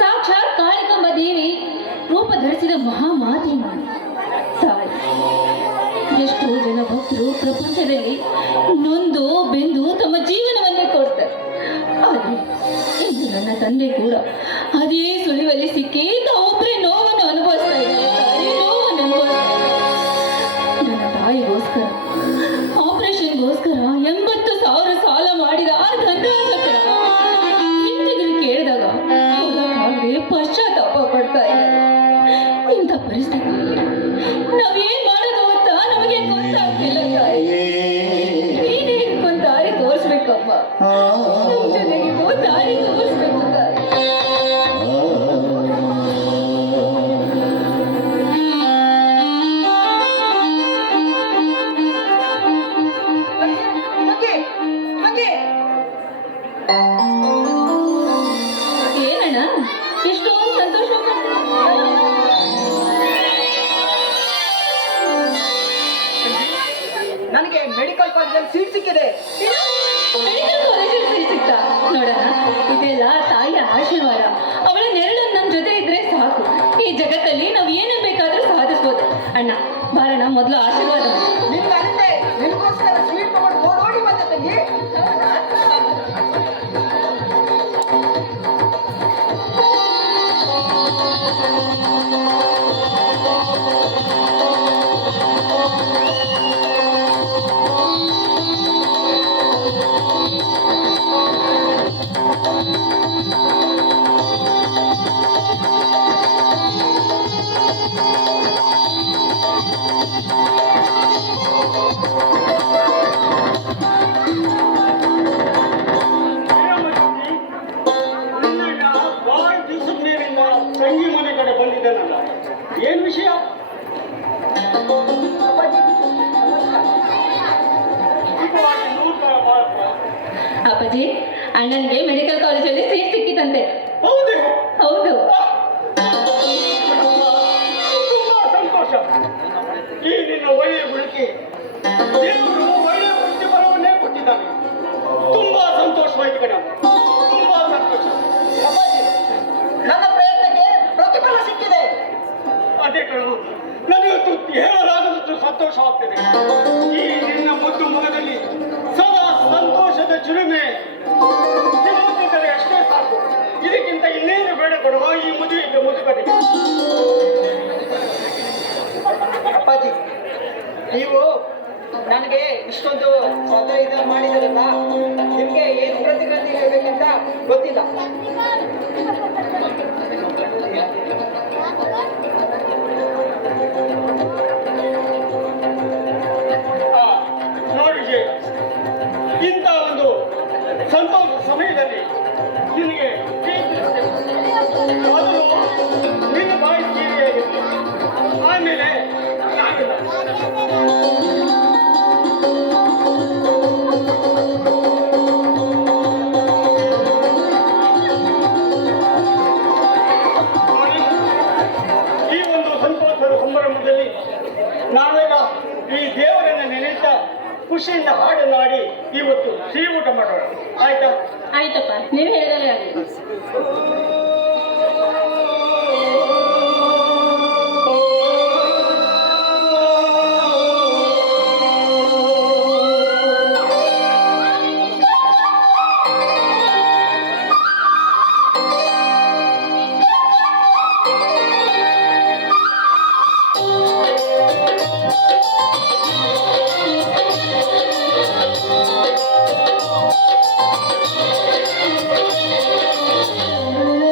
ಸಾಕ್ಷಾತ್ ಕಾಳಿಕಂಬ ದೇವಿ ರೂಪ ಧರಿಸಿದ ಮಹಾಮಾತೆ ನಾನು. ತಾಯಿ, ಎಷ್ಟೋ ಜನ ಭಕ್ತರು ಪ್ರಪಂಚದಲ್ಲಿ ನೊಂದು ಬೆಂದು ತಮ್ಮ ಜೀವನವನ್ನೇ ಕೊಡ್ತಾರೆ. ಆದರೆ ಇಂದು ನನ್ನ ತಂದೆ ಕೂಡ ಅದೇ ಸುಳಿವಲ್ಲಿ ಸಿಕ್ಕಿ ತಾವೊಬ್ಬರೇ ನೋವನ್ನು ಅನುಭವಿಸ್ತಾ ಇದ್ದಾರೆ. ತಾಯಿ, ನೋವನ್ನು ಅನುಭವಿಸ್ತಾ ಇದ್ದಾರೆ. ನನ್ನ ತಾಯಿಗೋಸ್ಕರ ಆಪರೇಷನ್ಗೋಸ್ಕರ 80,000 ಸಾಲ ಮಾಡಿದ ಆ ದಂಡಾಚಕ್ರ ಹಿಂದಿರುಗಿ ಕೇಳಿದಾಗ ಕೊಡಕ್ಕಾಗದೆ ಪಶ್ಚಾತ್ತಾಪ ಪಡ್ತಾ ಇದ್ದಾರೆ. ಇಂಥ ಪರಿಸ್ಥಿತಿ ನಾವೇನ್ ಮಾಡೋದು ಅಂತ ನಮಗೆ ಗೊತ್ತಾಗ್ತಿಲ್ಲ. ತಾಯಿ, ನೀನೇ ಒಂದು ದಾರಿ ತೋರಿಸ್ಬೇಕಮ್ಮ. ನಮ್ಮ ಜೊತೆಗೆ ಒಂದು ದಾರಿ ತೋರಿಸ್ಬೇಕು ತಾಯಿ. ಏನಣ್ಣ ಇಷ್ಟೊಂದು ಸಂತೋಷ? ನನಗೆ ಮೆಡಿಕಲ್ ಕಾಲೇಜಲ್ಲಿ ಸೀಟ್ ಸಿಕ್ಕಿದೆ. ಮೆಡಿಕಲ್ ಕಾಲೇಜಲ್ಲಿ ಸೀಟ್ ಸಿಗ್ತಾ? ನೋಡೋಣ, ಇದೆಲ್ಲ ತಾಯಿಯ ಆಶೀರ್ವಾದ. ಅವಳ ನೆರಳು ನಮ್ಮ ಜೊತೆ ಇದ್ರೆ ಸಾಕು. ಈ ಜಗತ್ತಲ್ಲಿ ನಾವು ಏನೇ ಬೇಕಾದ್ರೂ ಸಾಧಿಸ್ಬೋದು. ಅಣ್ಣ ಬಾರಣ, ಮೊದಲು ಆಶೀರ್ವಾದ. ನಿನ್ನ ಅಂತೆ ನಿನಗೋಸ್ಕರ ಸೀಟ್ ತಗೊಂಡು ಓಡೋಡಿ ಬಂದೆ ತಂಗಿ. ಭಾಳ ದಿವಸದ ಮೇಲಿಂದ ತಂಗಿ ಮನೆ ಕಡೆ ಬಂದಿದ್ದೇನಲ್ಲ, ಏನ್ ವಿಷಯ? ಅಪ್ಪಾಜಿ, ಅಣ್ಣನಿಗೆ ಮೆಡಿಕಲ್ ಕಾಲೇಜಲ್ಲಿ ಸೀಟ್ ಸಿಕ್ಕಿತಂತೆ. ಹೌದು, ಹೌದು. ತುಂಬಾ ಸಂತೋಷ. ಈ ನಿನ್ನ ಒಳ್ಳೆಯ ಗುಣಕ್ಕೆ ದೇವರು ಒಳ್ಳೆಯ ವೃತ್ತಿಪರವನ್ನೇ ಕೊಟ್ಟಿದ್ದಾನೆ. ತುಂಬಾ ಸಂತೋಷವಾಯ್ತು ಕಣ, ತುಂಬಾ ಸಂತೋಷ. ಅಪ್ಪಾಜಿ, ನನ್ನ ಪ್ರಯತ್ನಕ್ಕೆ ಪ್ರತಿಫಲ ಸಿಕ್ಕಿದೆ. ಅದೇ ಕಣು, ನನಗಂತೂ ಹೇಳಲಾಗದಷ್ಟು ಸಂತೋಷವಾಗ್ತದೆ. ಈ ನಿನ್ನ ಮುದ್ದು ಮುಖದಲ್ಲಿ ಸದಾ ಸಂತೋಷದ ಚಿಲುಮೆ ಸಿಗುತ್ತಿದ್ದರೆ ಅಷ್ಟೇ ಸಾಕು. ಇದಕ್ಕಿಂತ ಇನ್ನೇನು ಬೇಡ ಕೊಡುವ ಈ ಮದುವೆಗೆ ಮುದುಕರಿಗೆ. ಅಪ್ಪಾಜಿ, ನೀವು ನನಗೆ ಇಷ್ಟೊಂದು ಇದನ್ನು ಮಾಡಿದಾರಲ್ಲ, ನಿಮಗೆ ಏನು ಪ್ರತಿಕ್ರಿಯೆ ಹೇಳಬೇಕಂತ ಗೊತ್ತಿಲ್ಲ. ನೋಡಿ ವಿಜಯ್, ಇಂಥ ಒಂದು ಸಂತೋಷ ಸಮಯದಲ್ಲಿ ನಿನಗೆ ಮೊದಲು ನಿನ್ನ ಬಾಯಿ ಕೀರಿಯಾಗಿರಲಿ, ಆಮೇಲೆ ನಾನಿಲ್ಲ. ಈ ಒಂದು ಸಂತೋಷದ ಸಂಭ್ರಮದಲ್ಲಿ ನಾವೆಲ್ಲ ಈ ದೇವರನ್ನ ನೆನೆಯುತ್ತಾ ಖುಷಿಯಿಂದ ಹಾಡನ್ನು ಆಡಿ ಇವತ್ತು ಸಿಹಿ ಊಟ ಮಾಡೋಣ, ಆಯ್ತಾ? ಆಯ್ತಪ್ಪ, ನೀವು ಹೇಳಿದರೆ ಆಗಲಿ. Thank you.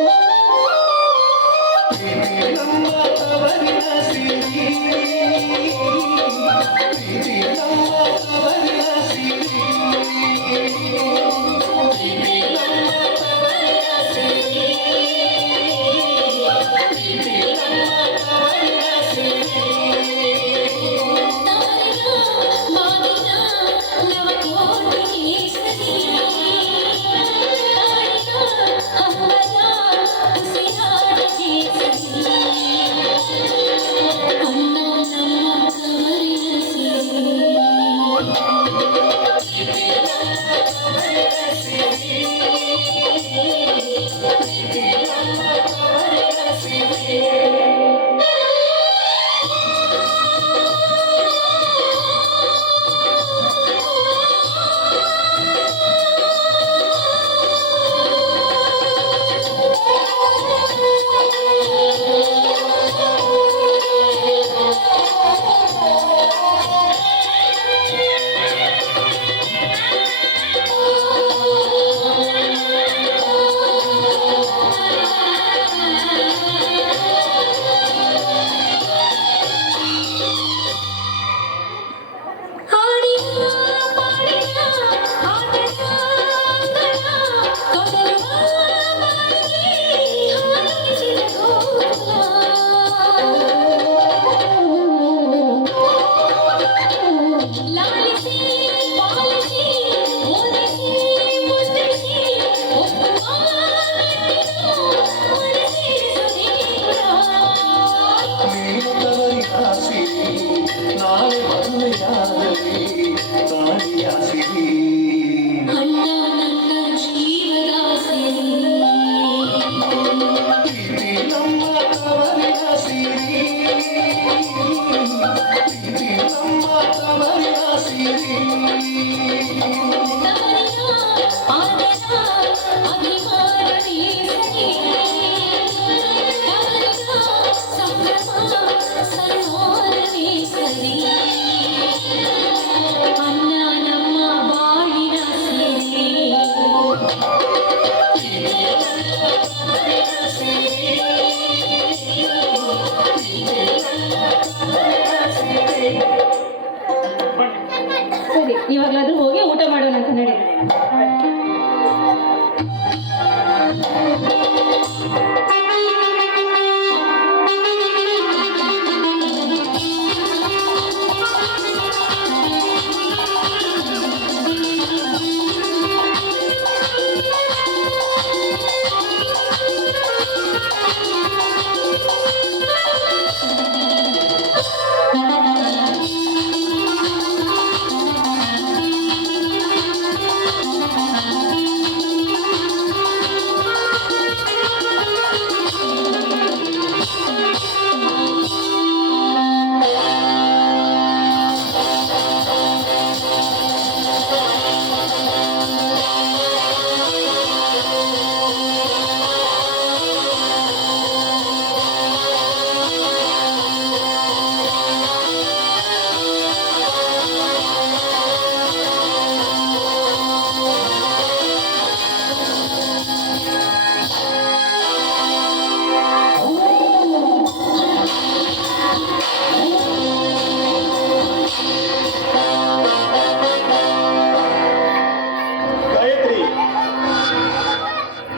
ಗಾಯತ್ರಿ,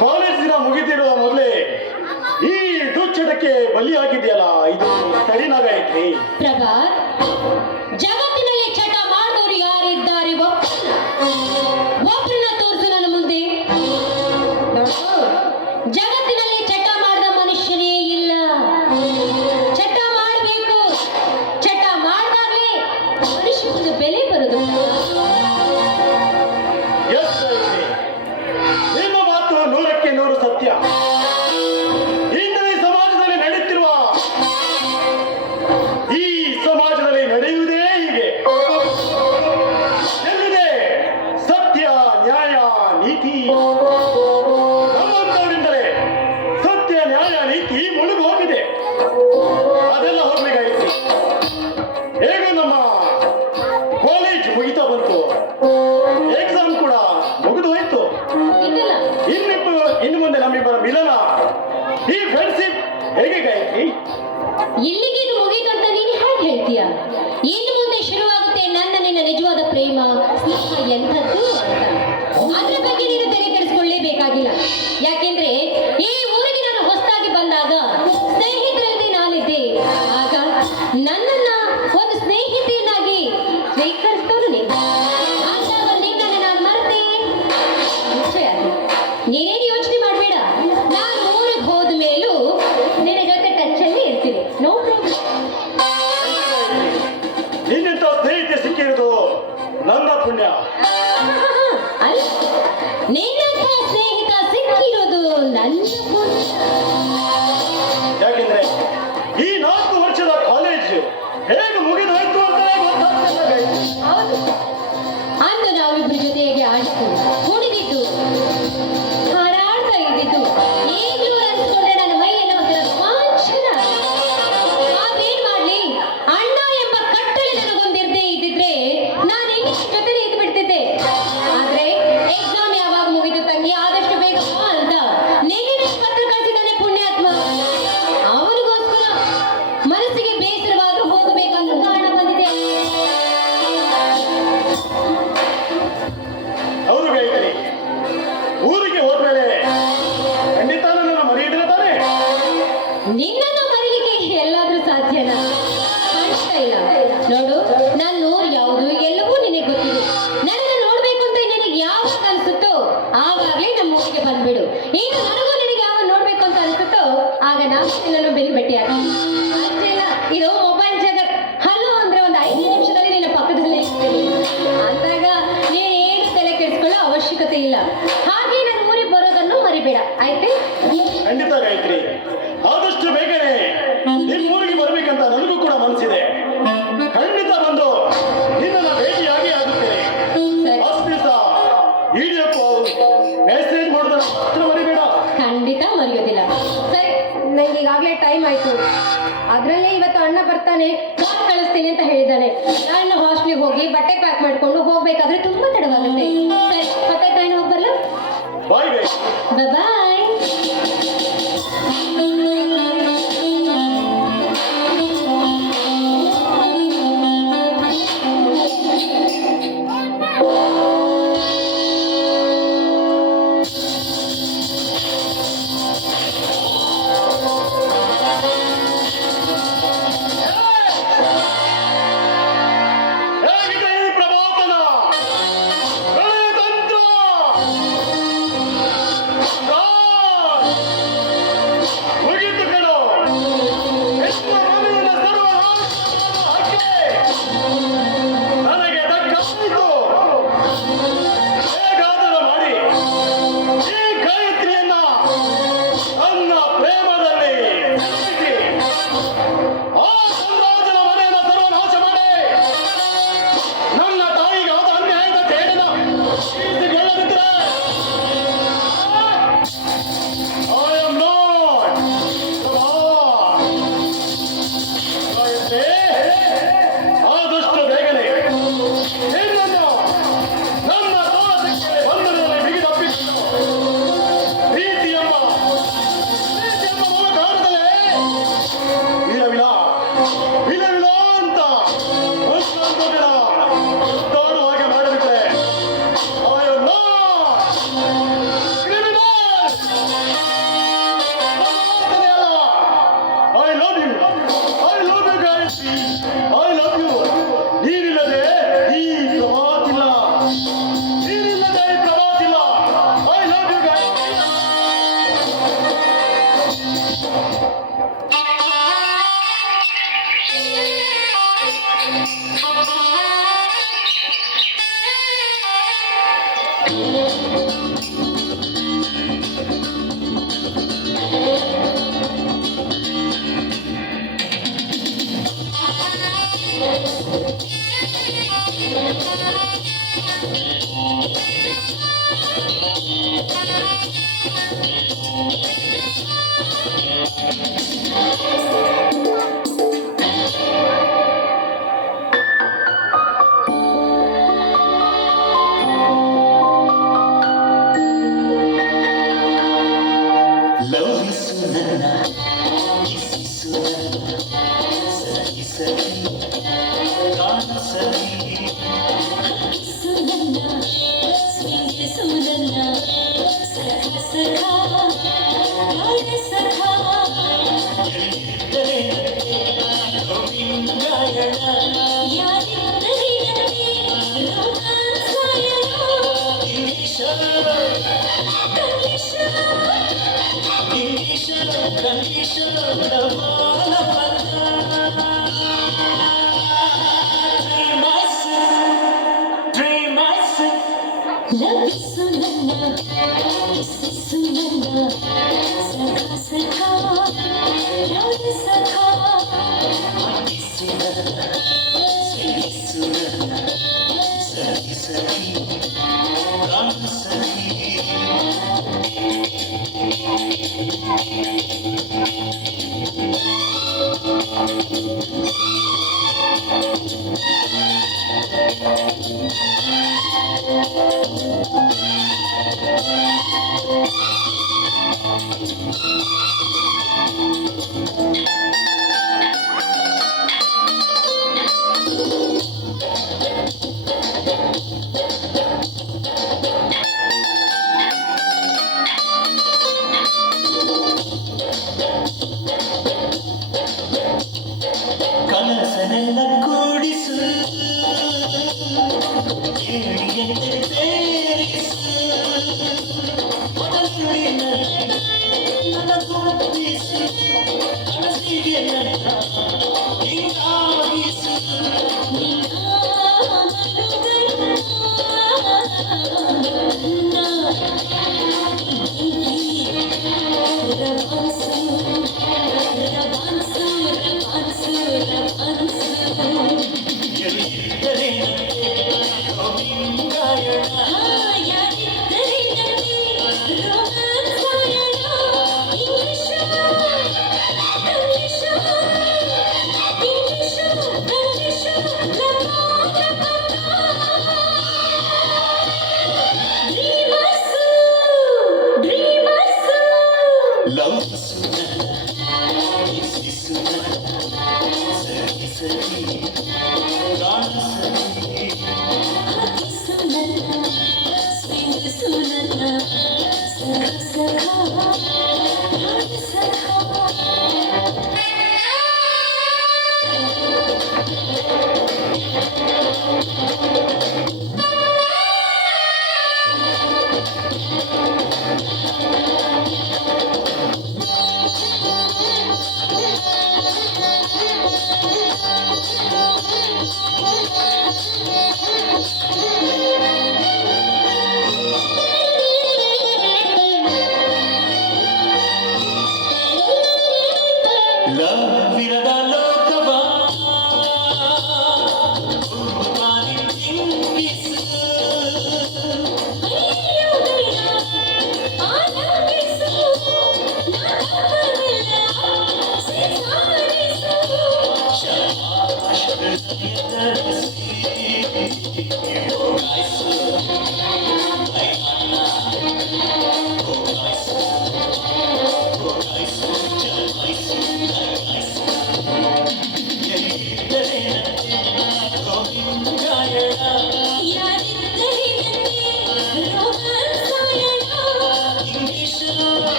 ಕಾಲೇಜ್ ದಿನ ಮುಗಿದಿರುವ ಮೊದಲೇ ಈ ದುಶ್ಚಟಕ್ಕೆ ಬಲಿಯಾಗಿದೆಯಲ್ಲ, ಇದು ಸರಿನಾ ಗಾಯತ್ರಿ? ಪ್ರಭಾತ್, ಜಗತ್ತಿನಲ್ಲಿ ಚಟ ಮಾಡಿದವರು ಯಾರಿದ್ದಾರೆ ಒಬ್ಬರನ್ನ ತೋರಿಸು ನನ್ನ ಮುಂದೆ. ನೋಡು, ಜಗತ್ತಿನಲ್ಲಿ ಚಟ ಮಾಡಿದ ಮನುಷ್ಯನೇ ಇಲ್ಲ. ಚಟ ಮಾಡಬೇಕು. ಚಟ ಮಾಡಿದಾಗಲೇ ಮನುಷ್ಯನಿಗೆ ಬೆಲೆ ಬರೋದು. ಎಸ್ ಗಾಯತ್ರಿ, ನಿಮ್ಮ ಮಾತು 100ಕ್ಕೆ 100 ಸತ್ಯ. ಇಂದಿನ ಈ ಸಮಾಜದಲ್ಲಿ ನಡೆಯುತ್ತಿರುವ ಈ ಸಮಾಜದಲ್ಲಿ ನಡೆಯುವುದೇ ಹೀಗೆ. ಎಲ್ಲಿದೆ ಸತ್ಯ, ನ್ಯಾಯ, ನೀತಿ? ನಮ್ಮಂತವರಿಂದಲೇ ಸತ್ಯ, ನ್ಯಾಯ, ನೀತಿ ಮುಳುಗು ಹೋಗಿದೆ. ಅದೆಲ್ಲ ಹೋಗ್ಬೇಕಾಗಿತ್ತು. ಹೇಗೂ ನಮ್ಮ ಕಾಲೇಜ್ ಮುಗಿತಾ ಬಂತು, ಎಕ್ಸಾಮ್ ಕೂಡ ಮುಗಿದು ಹೋಯ್ತು. ಇದೆಲ್ಲ ಇನ್ನು ಮುಂದೆ ನಮ್ಮಿಬ್ಬರ ಮಿಲನ, ಈ ಫ್ರೆಂಡ್ಶಿಪ್ ಹೇಗೆ ಗಾಯತ್ರಿ? ಇಲ್ಲಿಗೆ ಇದು ಮುಗೀತು ಅಂತ ನೀನು ಹೇಗೆ ಹೇಳ್ತೀಯ? ಇನ್ನು ಮುಂದೆ ಶುರುವಾಗುತ್ತೆ ನನ್ನ ನಿನ್ನ ನಿಜವಾದ ಪ್ರೇಮ, ಸ್ನೇಹ ಎಂಥದ್ದು ಅಂತ. ಅದ್ರ ಬಗ್ಗೆ ನೀನು ತಲೆ ಕೆಡಿಸ್ಕೊಳ್ಳೇಬೇಕಾಗಿಲ್ಲ. ಯಾಕೆಂದ್ರೆ ಈ ಊರಿಗೆ ನಾನು ಹೊಸದಾಗಿ ಬಂದಾಗ ಸ್ನೇಹಿತರಲ್ಲಿ ನಾನಿದ್ದೆ. ಆಗ ನನ್ನನ್ನ ಒಂದು ಸ್ನೇಹಿತೆಯನ್ನಾಗಿ ಸ್ವೀಕರಿಸಿದವನು ನೀನು. ಅಂದಾಗ ನಿನ್ನನ್ನು ನಾನು ಮರೆತೆ ನಿಶ್ಚಯ. ನೀನೇನು ಯೋಚನೆ ಮಾಡಬೇಡ. ನಾನು ಊರಿಗೆ ಹೋದ ಮೇಲೂ ನಿನ್ನ ಜೊತೆ ಟಚ್ಚಲ್ಲಿ ಇರ್ತೀನಿ. No problem. ನಿನ್ನಂತ ಸ್ನೇಹಿತೆ ಸಿಕ್ಕಿರೋದು ನನ್ನ ಪುಣ್ಯ. ಅಲ್ಲ, ನಿನ್ನಂಥ ಸ್ನೇಹಿತ ಸಿಕ್ಕಿರೋದು ನನ್ನ ಪುಣ್ಯ. ಯಾಕೆಂದ್ರೆ ಈ 4 ವರ್ಷದ ಕಾಲೇಜು ಹೇಗೆ ಮುಗಿದೋಯ್ತು ಅಂತ ಗೊತ್ತಾಗ್ತಿಲ್ಲ ಗಾಯತ್ರಿ. ಹೌದು, ಅಂದು ನಾವಿಬ್ಬರ ಜೊತೆಗೆ ಆಡಿದ್ದು, ಕುಣಿದಿದ್ದು, ಹಾರಾಡ್ತಾ ಇದ್ದಿದ್ದು ಈಗಲೂ ಅನ್ಸ್ಕೊಂಡ್ರೆ ನನ್ನ ಮೈಯೆಲ್ಲ ಒಂಥರ ರೋಮಾಂಚನ. ನಾವೇನ್ ಮಾಡ್ಲಿ, ಅಣ್ಣ ಎಂಬ ಕಟ್ಟಳೆ ನನಗೊಂದಿರ್ದೇ ಇದ್ದಿದ್ರೆ ನಾನು ಇಲ್ಲಿ ಜೊತೆಲಿ ಇದ್ದು ಬಿಡ್ತಿದ್ದೆ. ಆದ್ರೆ ಎಕ್ಸಾಮ್ ಯಾವಾಗ ಮುಗಿದು ತಂಗಿ, ಆದಷ್ಟು ಬೇಗ ಬಾ ಅಂತ ನಿನ್ನೆ ಪತ್ರ ಕಳಿಸಿದ್ದಾನೆ ಪುಣ್ಯಾತ್ಮ. ಅವನಿಗೋಸ್ಕರ ಮನಸ್ಸಿಗೆ ಬೇಸರವಾದ್ರೂ ಹೋಗಬೇಕಂತ ಕಾರಣ ಬಂದಿದೆ. ಹೌದು ಗಾಯತ್ರಿ, ಊರಿಗೆ ಹೋದ್ಮೇಲೆ ಖಂಡಿತ ನನ್ನ ಮರೆಯಿದ್ರೆ ತಾನೆ? ನಿನ್ನನ್ನು ಮರೀಲಿಕ್ಕೆ ಎಲ್ಲಾದ್ರೂ ಸಾಧ್ಯನಾ? ಖಂಡಿತ ಇಲ್ಲ. ನೋಡು, ನನ್ನ ಊರು ಯಾವುದು ಎಲ್ಲವೂ ನಿನಗೆ ಗೊತ್ತಿದೆ. ನನ್ನನ್ನು ನೋಡ್ಬೇಕು ಅಂತ ನಿನಗೆ ಯಾವಾಗ ಅನ್ಸುತ್ತೋ ಆವಾಗಲೇ ನಮ್ಮ ಊರಿಗೆ ಬಂದ್ಬಿಡು. ಇನ್ನು ನನಗೂ ನಿನಗೆ ಯಾವಾಗ ನೋಡ್ಬೇಕು ಅಂತ ಅನ್ಸುತ್ತೋ ಆಗ ನಾನು ನಿನ್ನನ್ನು ಭೇಟಿ ಆಗ್ತೀನಿ. ಅಷ್ಟೇ ಇಲ್ಲ, ಇದು ಮೊಬೈಲ್ ಜಗತ್. ಹಲೋ ಅಂದ್ರೆ ಒಂದು 5 ನಿಮಿಷದಲ್ಲಿ ನಿನ್ನ ಪಕ್ಕದಲ್ಲೇ ಇರ್ತೀನಿ. ಅಂದಾಗ ನೀನೇನು ತಲೆ ಕೆಡಿಸ್ಕೊಳ್ಳೋ ಅವಶ್ಯಕತೆ ಇಲ್ಲ. ಹಾಗೆ ನನ್ನ ಊರಿಗೆ ಬರೋದನ್ನು ಮರಿಬೇಡ, ಆಯ್ತೆ? ಖಂಡಿತ ಗಾಯತ್ರಿ, ಆದಷ್ಟು ಬೇಗನೆ ನಿಮ್ಮ ಊರಿಗೆ ಬರ್ಬೇಕಂತ ನನಗೂ ಕೂಡ ಮನಸ್ಸಿದೆ. ಖಂಡಿತ ಬಂದು ನಿನ್ನನ್ನು ಭೇಟಿಯಾಗಿ ಆಗುತ್ತೇನೆ. ಸರಿ, ಅಷ್ಟು ದಿವಸ ವಿಡಿಯೋ ಕಾಲ್ ಮೆಸೇಜ್ ಮಾಡೋದನ್ನ ಮಾತ್ರ ಮರಿಬೇಡ. ಖಂಡಿತ ಮರೆಯೋದಿಲ್ಲ. ಸರಿ, ನಂಗೆ ಈಗಾಗಲೇ ಟೈಮ್ ಆಯ್ತು. ಅದರಲ್ಲೇ ಇವತ್ತು ಅಣ್ಣ ಬರ್ತಾನೆ, ಕಾರ್ ಕಳಿಸ್ತೀನಿ ಅಂತ ಹೇಳಿದ್ದಾನೆ. ನಾನು ಹಾಸ್ಟೆಲ್ಗೆ ಹೋಗಿ ಬಟ್ಟೆ ಪ್ಯಾಕ್ ಮಾಡ್ಕೊಂಡು ಹೋಗ್ಬೇಕಾದ್ರೆ ತುಂಬಾ ತಡವಾಗುತ್ತೆ. ಸರಿ, ಮತ್ತೆ ಟ್ರೈನ್ ಹೋಗಿ ಬರಲ್ಲ. ಬಾಯ್ ಗಾಯತ್ರಿ. ಬಾಯ್. ಲವಿಸು ನನ್ನ ಕಿಸಿಸು ನನ್ನ ಸರಿ ಸರಿ ಕಾಣ ಸರಿ ಸುನಂದ ಸ್ನೇಹ ಸುನಂದ ಸಖ ಸಖ ಯಾರ ಸಖ ಎಲ್ಲಿದ್ದರೆ ಗೋವಿಂದಾಯಣ ಯಾರಿದ್ದರೆ ನನಗೆ ರೋಮಾಂಚಾಯಣ ಇಂಗ್ಲಿಷ ಕನಿಷ್ಠ ಇಂಗ್ಲಿಷ ಕನಿಷ ನವಾನ ಲವಿಸು ನನ್ನ ಕಿಸಿಸು ನನ್ನ ಸಖ ಸಖ ಯಾರ ಸಖ ಸರಿ ಸರಿ ಕಾಣ ಸರಿ ಕನಸನೆಲ್ಲ ಕೂಡಿಸು ಕೇಳಿಯಂತೆ ಸೇರಿಸು ಮೊದಲುಡಿ ನನ್ನ ಗುರುತಿಸು ಕನಸಿಗೆ ನನ್ನ ಹಿಂಗಾಗಿಸು ಎಲ್ಲಿದ್ದರೆ ಗೋವಿಂದಾಯಣ ಲವಿಸು ನನ್ನ ಕಿಸಿಸು ನನ್ನ ಸರಿ ಸರಿ ಕಾಣ ಸರಿ ಲವಿರದ ಲೋಕವ ಭೂಪಾಲಿ ತಿಂಗಿಸು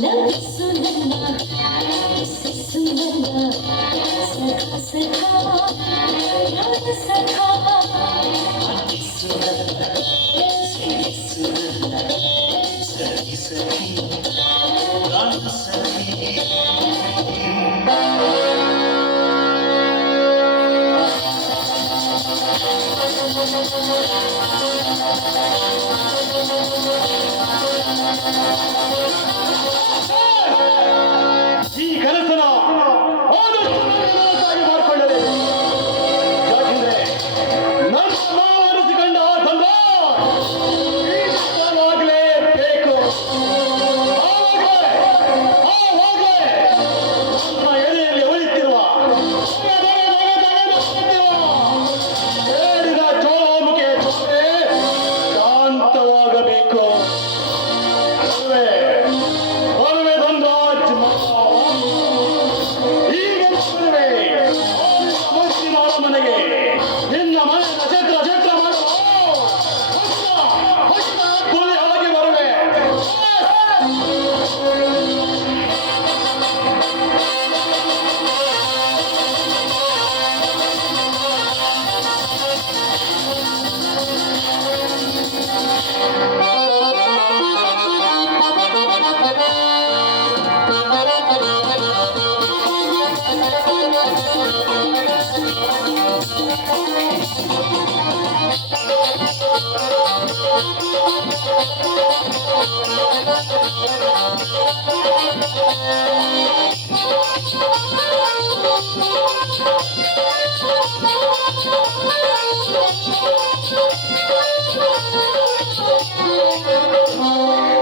ಲವಿಸು ನನ್ನ ಕಿಸಿಸು ನನ್ನ ಸಖ ಸಖ ಯಾರ ಸಖ ಸರಿ ಸರಿ ಕಾಣ ಸರಿ ಈ ಕನಸನ ಒಂದು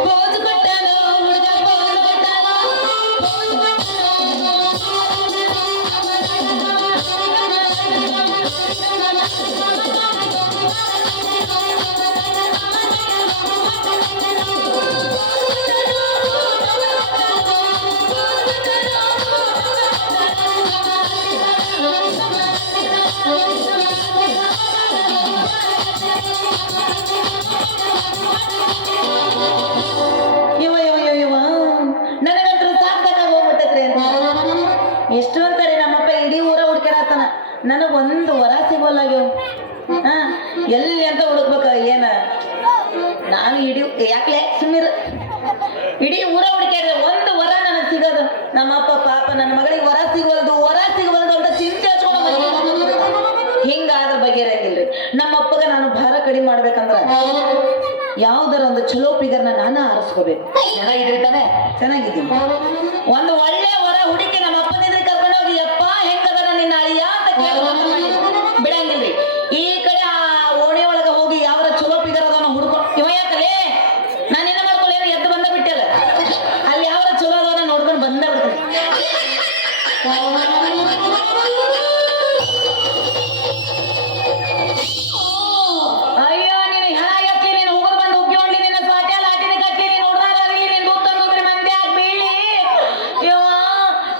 ಪೋಜು ಕೊಟ್ಟನು ಹುಡುಗ ಪೋಜು ಕೊಟ್ಟನು ಪೋಜು ಇವ ಇವ ಇವ ಇವ ನನಗಂತೂ ಸಾಕಾಗಿ ಹೋಗ್ಬಿಟ್ಟೈತ್ರಿ ಅಂತ ಎಷ್ಟು ಅಂತಾರೆ ನಮ್ಮಪ್ಪ ಇಡೀ ಊರ ಹುಡ್ಕ್ಯಾಡತ್ತಾನ ನನಗೆ ಒಂದು ವರ ಸಿಗೋಲ್ಲಾಗ್ಯವ ಹಾ ಎಲ್ಲಿ ಅಂತ ಹುಡುಕ್ಬೇಕ ಏನ ನಾನು ಯಾಕ್ಲೆ ಸುಮ್ಮೀರ್ ಇಡೀ ಊರ ಹುಡುಕ್ಯಾಡ್ರೆ ಒಂದು ವರ ನನಗೆ ಸಿಗೋದು ನಮ್ಮಪ್ಪ ಪಾಪ ನನ್ನ ಮಗಳಿಗೆ ವರ ಸಿಗವಲ್ದು ಅಂತ ಚಿಂತೆ ಹಚ್ಕೊಂಡು ಹಿಂಗಾದ್ರ ಬಗೆಹರಿಯಂಗಿಲ್ರಿ ನಮ್ಮಪ್ಪಗ ನಾನು ಭಾರ ಕಡಿಮೆ ಮಾಡ್ಬೇಕಂದ್ರ ಯಾವ್ದಾರ ಒಂದು ಚಲೋ ಫಿಗರ್ನ ನಾನು ಆರಿಸ್ಕೋಬೇಕು. ಚೆನ್ನಾಗಿದ್ರಿ ತಾನೆ? ಚೆನ್ನಾಗಿದ್ದೀನಿ. ಒಂದು ಒಳ್ಳೆ ವರ ಹುಡುಕಿ ನಮ್ಮ ಅಪ್ಪನಿದ್ರೆ ಕರ್ಕೊಂಡು ಹೋಗಿ ಯಪ್ಪ ಹೆಂಗದ ನಿನ್ನ ಅಳಿಯ ಅಂತ ಕೇಳಿ ಬಿಡಂಗಿಲ್ರಿ. ಈ ಕಡೆ ಆ ಓಣಿ ಒಳಗ ಹೋಗಿ ಯಾವ್ರ ಚಲೋ ಫಿಗರ್ ಅದನ್ನ ಹುಡ್ಕೊ ಇವ ಯಾಕಲೇ ನಾನು ಏನ ಮಾಡ್ಕೊಳ್ಳೇನು ಎದ್ದು ಬಂದ ಬಿಟ್ಟಲ್ಲ ಅಲ್ಲಿ ಯಾವ್ರ ಚಲೋ ಅದನ್ನ ನೋಡ್ಕೊಂಡು ಬಂದ ಬಿಡ್ತೀನಿ. ಅಯ್ಯೋ ನೀನು ಹೇಳಾಗತ್ತಿ ನೀನು ಹೋಗೋದು ಬಂದು ಉಗ್ಗಿ ನಿನ್ನ ಸ್ವಾಟ್ಯ ಲಾಟಿನ ಕಟ್ಟಿ ನೀನು ನೋಡ್ದಾಗಲಿ ನೀನು ದೂತ ತಂದ್ರೆ ಮಂದಿ ಆಗಿ ಬೀಳಿ ಅಯ್ಯೋ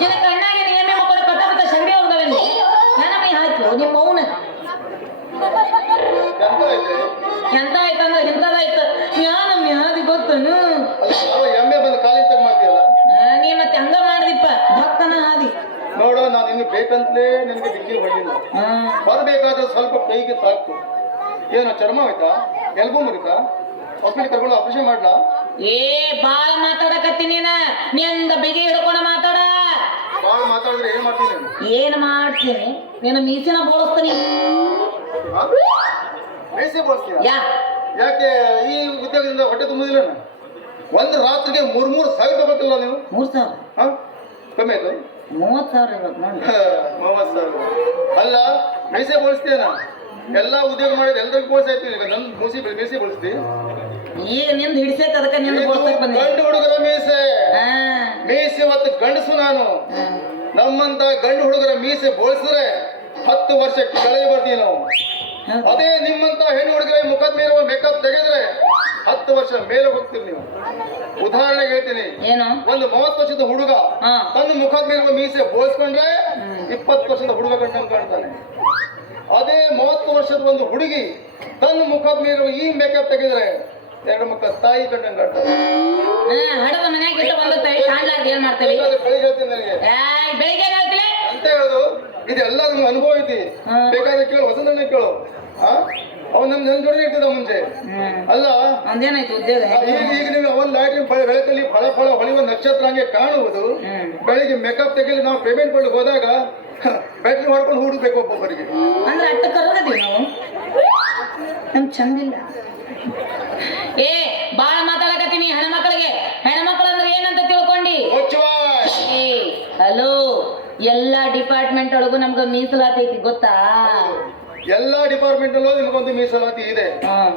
ನಿನ್ನ ಕಣ್ಣಾಗಿ ನೀನೇ ಮಕ್ಕಳು ಪತ್ತ ಶಗಡಿ ಹೋಗ್ದವೆಂದು ನನ್ನ ಮೈ ಹಾಯ್ತು ನಿಮ್ಮ ಮೌನ ಎಂತ ಆಯ್ತಂದ್ರೆ ಇಂಥದಾಯ್ತು ನಮ್ಮ ಹಾದಿ ಗೊತ್ತನು ಎಮ್ಮೆ ಬಂದು ಕಾಲಿನ ತಗ ಮಾಡ್ತೀಯಲ್ಲ ನೀ ಮತ್ತೆ ಹಂಗ ಮಾಡಿದಿಪ್ಪ ಭಕ್ತನ ಹಾದಿ ನೋಡು ನಾನು ನಿನ್ಗೆ ಬೇಕಂತಲೇ ನಿನ್ಗೆ ದಿಕ್ಕಿ ಹೊಡಿಲ್ಲ ಬರಬೇಕಾದ್ರೆ ಸ್ವಲ್ಪ ಕೈಗೆ ತಾಕು ಏನು ಚರ್ಮ ಆಯ್ತಾ ಎಲ್ಬೂ ಮುರಿತಾ ಹಾಸ್ಪಿಟಲ್ ಕರ್ಕೊಂಡು ಆಪರೇಷನ್ ಮಾಡ್ಲಾ ಏ ಬಾಳ ಮಾತಾಡಕತ್ತಿ ನೀಂದ ಬಿಗಿ ಹಿಡ್ಕೊಂಡು ಮಾತಾಡ ಭಾಳ ಮಾತಾಡಿದ್ರೆ ಏನ್ ಮಾಡ್ತೀನಿ ನಾನು? ಏನ್ ಮಾಡ್ತೀನಿ ನೀನು ಮೀಸಿನ ಬೋಳಿಸ್ತೀನಿ ಬೇಸಿ ಬೋಳ್ತೀಯ ಯಾ ಯಾಕೆ ಈ ಉದ್ಯೋಗದಿಂದ ಹೊಟ್ಟೆ ತುಂಬುದಿಲ್ಲ ನಾನು ಒಂದು ರಾತ್ರಿಗೆ 3,000 ತಗೋತಿಲ್ಲ ನೀವು 3,000 ಹಾ ಕಮ್ಮಿ ಆಯ್ತು 30,000 ಇರ್ಬೇಕು ನೋಡಿ 30,000 ಅಲ್ಲ ಮೀಸೆ ಬೋಳಿಸ್ತೀಯ ಎಲ್ಲ ಉದ್ಯೋಗ ಮಾಡಿದ್ರೆ ಎಲ್ರಿಗೂ ಬೋಳ್ಸಾಯ್ತು ಈಗ ನನ್ನ ಮೀಸೆ ಬೋಳಿಸ್ತಿ ಈಗ ನಿಂದ ಹಿಡಿಸೈತೆ ಅದಕ್ಕೆ ನಿಂದ ಬೋಳ್ಸಕ್ ಬಂದೆ ಗಂಡು ಹುಡುಗರ ಮೀಸೆ ಹೊತ್ತು ಗಂಡಸು ನಾನು ನಮ್ಮಂತ ಗಂಡು ಹುಡುಗರ ಮೀಸೆ ಬೋಳಿಸಿದ್ರೆ 10 ವರ್ಷ ಕೆಳಗೆ ಬರ್ತೀವಿ ನಾವು ಅದೇ ನಿಮ್ಮಂತ ಹೆಣ್ಣು ಹುಡುಗರ ಮುಖದ ಮೇಲೆ ಮೇಕಪ್ ತೆಗೆದ್ರೆ 10 ವರ್ಷ ಮೇಲೆ ಹೋಗ್ತೀರಿ ನೀವು ಉದಾಹರಣೆಗೆ ಹೇಳ್ತೀನಿ ಏನು ಒಂದು 30 ವರ್ಷದ ಹುಡುಗ ತನ್ನ ಮುಖದ ಮೇಲೆ ಮೀಸೆ ಬೋಳಿಸ್ಕೊಂಡ್ರೆ 20 ವರ್ಷದ ಹುಡುಗ ಗಂಟನ್ನು ಕಾಣ್ತಾನೆ ಅದೇ 30 ವರ್ಷದ ಒಂದು ಹುಡುಗಿ ತನ್ನ ಮುಖದ ಮೇಲೆ ಈ ಮೇಕಪ್ ತೆಗೆದ್ರೆ 2 ಮಕ್ಕಳ ತಾಯಿ ಗಂಟನ್ನು ಕಾಣ್ತಾನೆ ಹಡದ ಮನ್ಯಾಗ ಇಟ್ಟು ಬಂದಿರ್ತೇವೆ ಕಾಣ್ಲಾರ್ದ ಏನ್ ಮಾಡ್ತೇವೆ ಬೆಳಿಗ್ಗೆ ಹೇಳ್ತೀನಿ ನನಗೆ ಬೆಳಿಗ್ಗೆ ಹೇಳ್ತೀವಿ ಅಂತ ಹೇಳುದು ಇದೆಲ್ಲ ನಮ್ಗೆ ಅನುಭವ ಐತಿ ಬೇಕಾದ್ರೆ ಕೇಳು ವಸಂತಣ್ಣ ಕೇಳು ಅವನ್ ನನ್ನ ಜೊತೆ ಇರ್ತಿದ್ದ ಮುಂಚೆ ಅಲ್ಲ ಒಂದೇನಾಯ್ತು ಉದ್ಯೋಗ ಈಗ ನೀವು ಅವನ್ ಲಾಟ್ರಿ ಬೆಳಕಲ್ಲಿ ಫಳ ಹೊಳೆಯುವ ನಕ್ಷತ್ರ ಹಂಗೆ ಕಾಣುವುದು ಬೆಳಿಗ್ಗೆ ಮೇಕಪ್ ತೆಗೆಲಿ ನಾವು ಪೇಮೆಂಟ್ ಕೊಡ್ಲಿಕ್ಕೆ ಹೋದಾಗ ಬ್ಯಾಟ್ರಿ ಹೊಡ್ಕೊಂಡು ಹುಡುಕ್ಬೇಕು ಒಬ್ಬೊಬ್ಬರಿಗೆ ಅಂದ್ರೆ ಅಟ್ಟ ಕರ್ಗದೀವಿ ನಾವು ನಮ್ ಚಂದಿಲ್ಲ ಏ ಬಾಳ ಮಾತಾಡಕತ್ತೀನಿ ಹೆಣ್ಮಕ್ಳಿಗೆ ಹೆಣ್ಮಕ್ಳು ಅಂದ್ರೆ ಏನಂತ ತಿಳ್ಕೊಂಡಿ ಏ ಹಲೋ ಎಲ್ಲಾ ಡಿಪಾರ್ಟ್ಮೆಂಟ್ ಒಳಗೂ ನಮ್ಗ ಮೀಸಲಾತಿ ಐತಿ ಗೊತ್ತಾ ಎಲ್ಲಾ ಡಿಪಾರ್ಟ್ಮೆಂಟ್ ಅಲ್ಲೂ ನಿಮ್ಗೊಂದು ಮೀಸಲಾತಿ ಇದೆ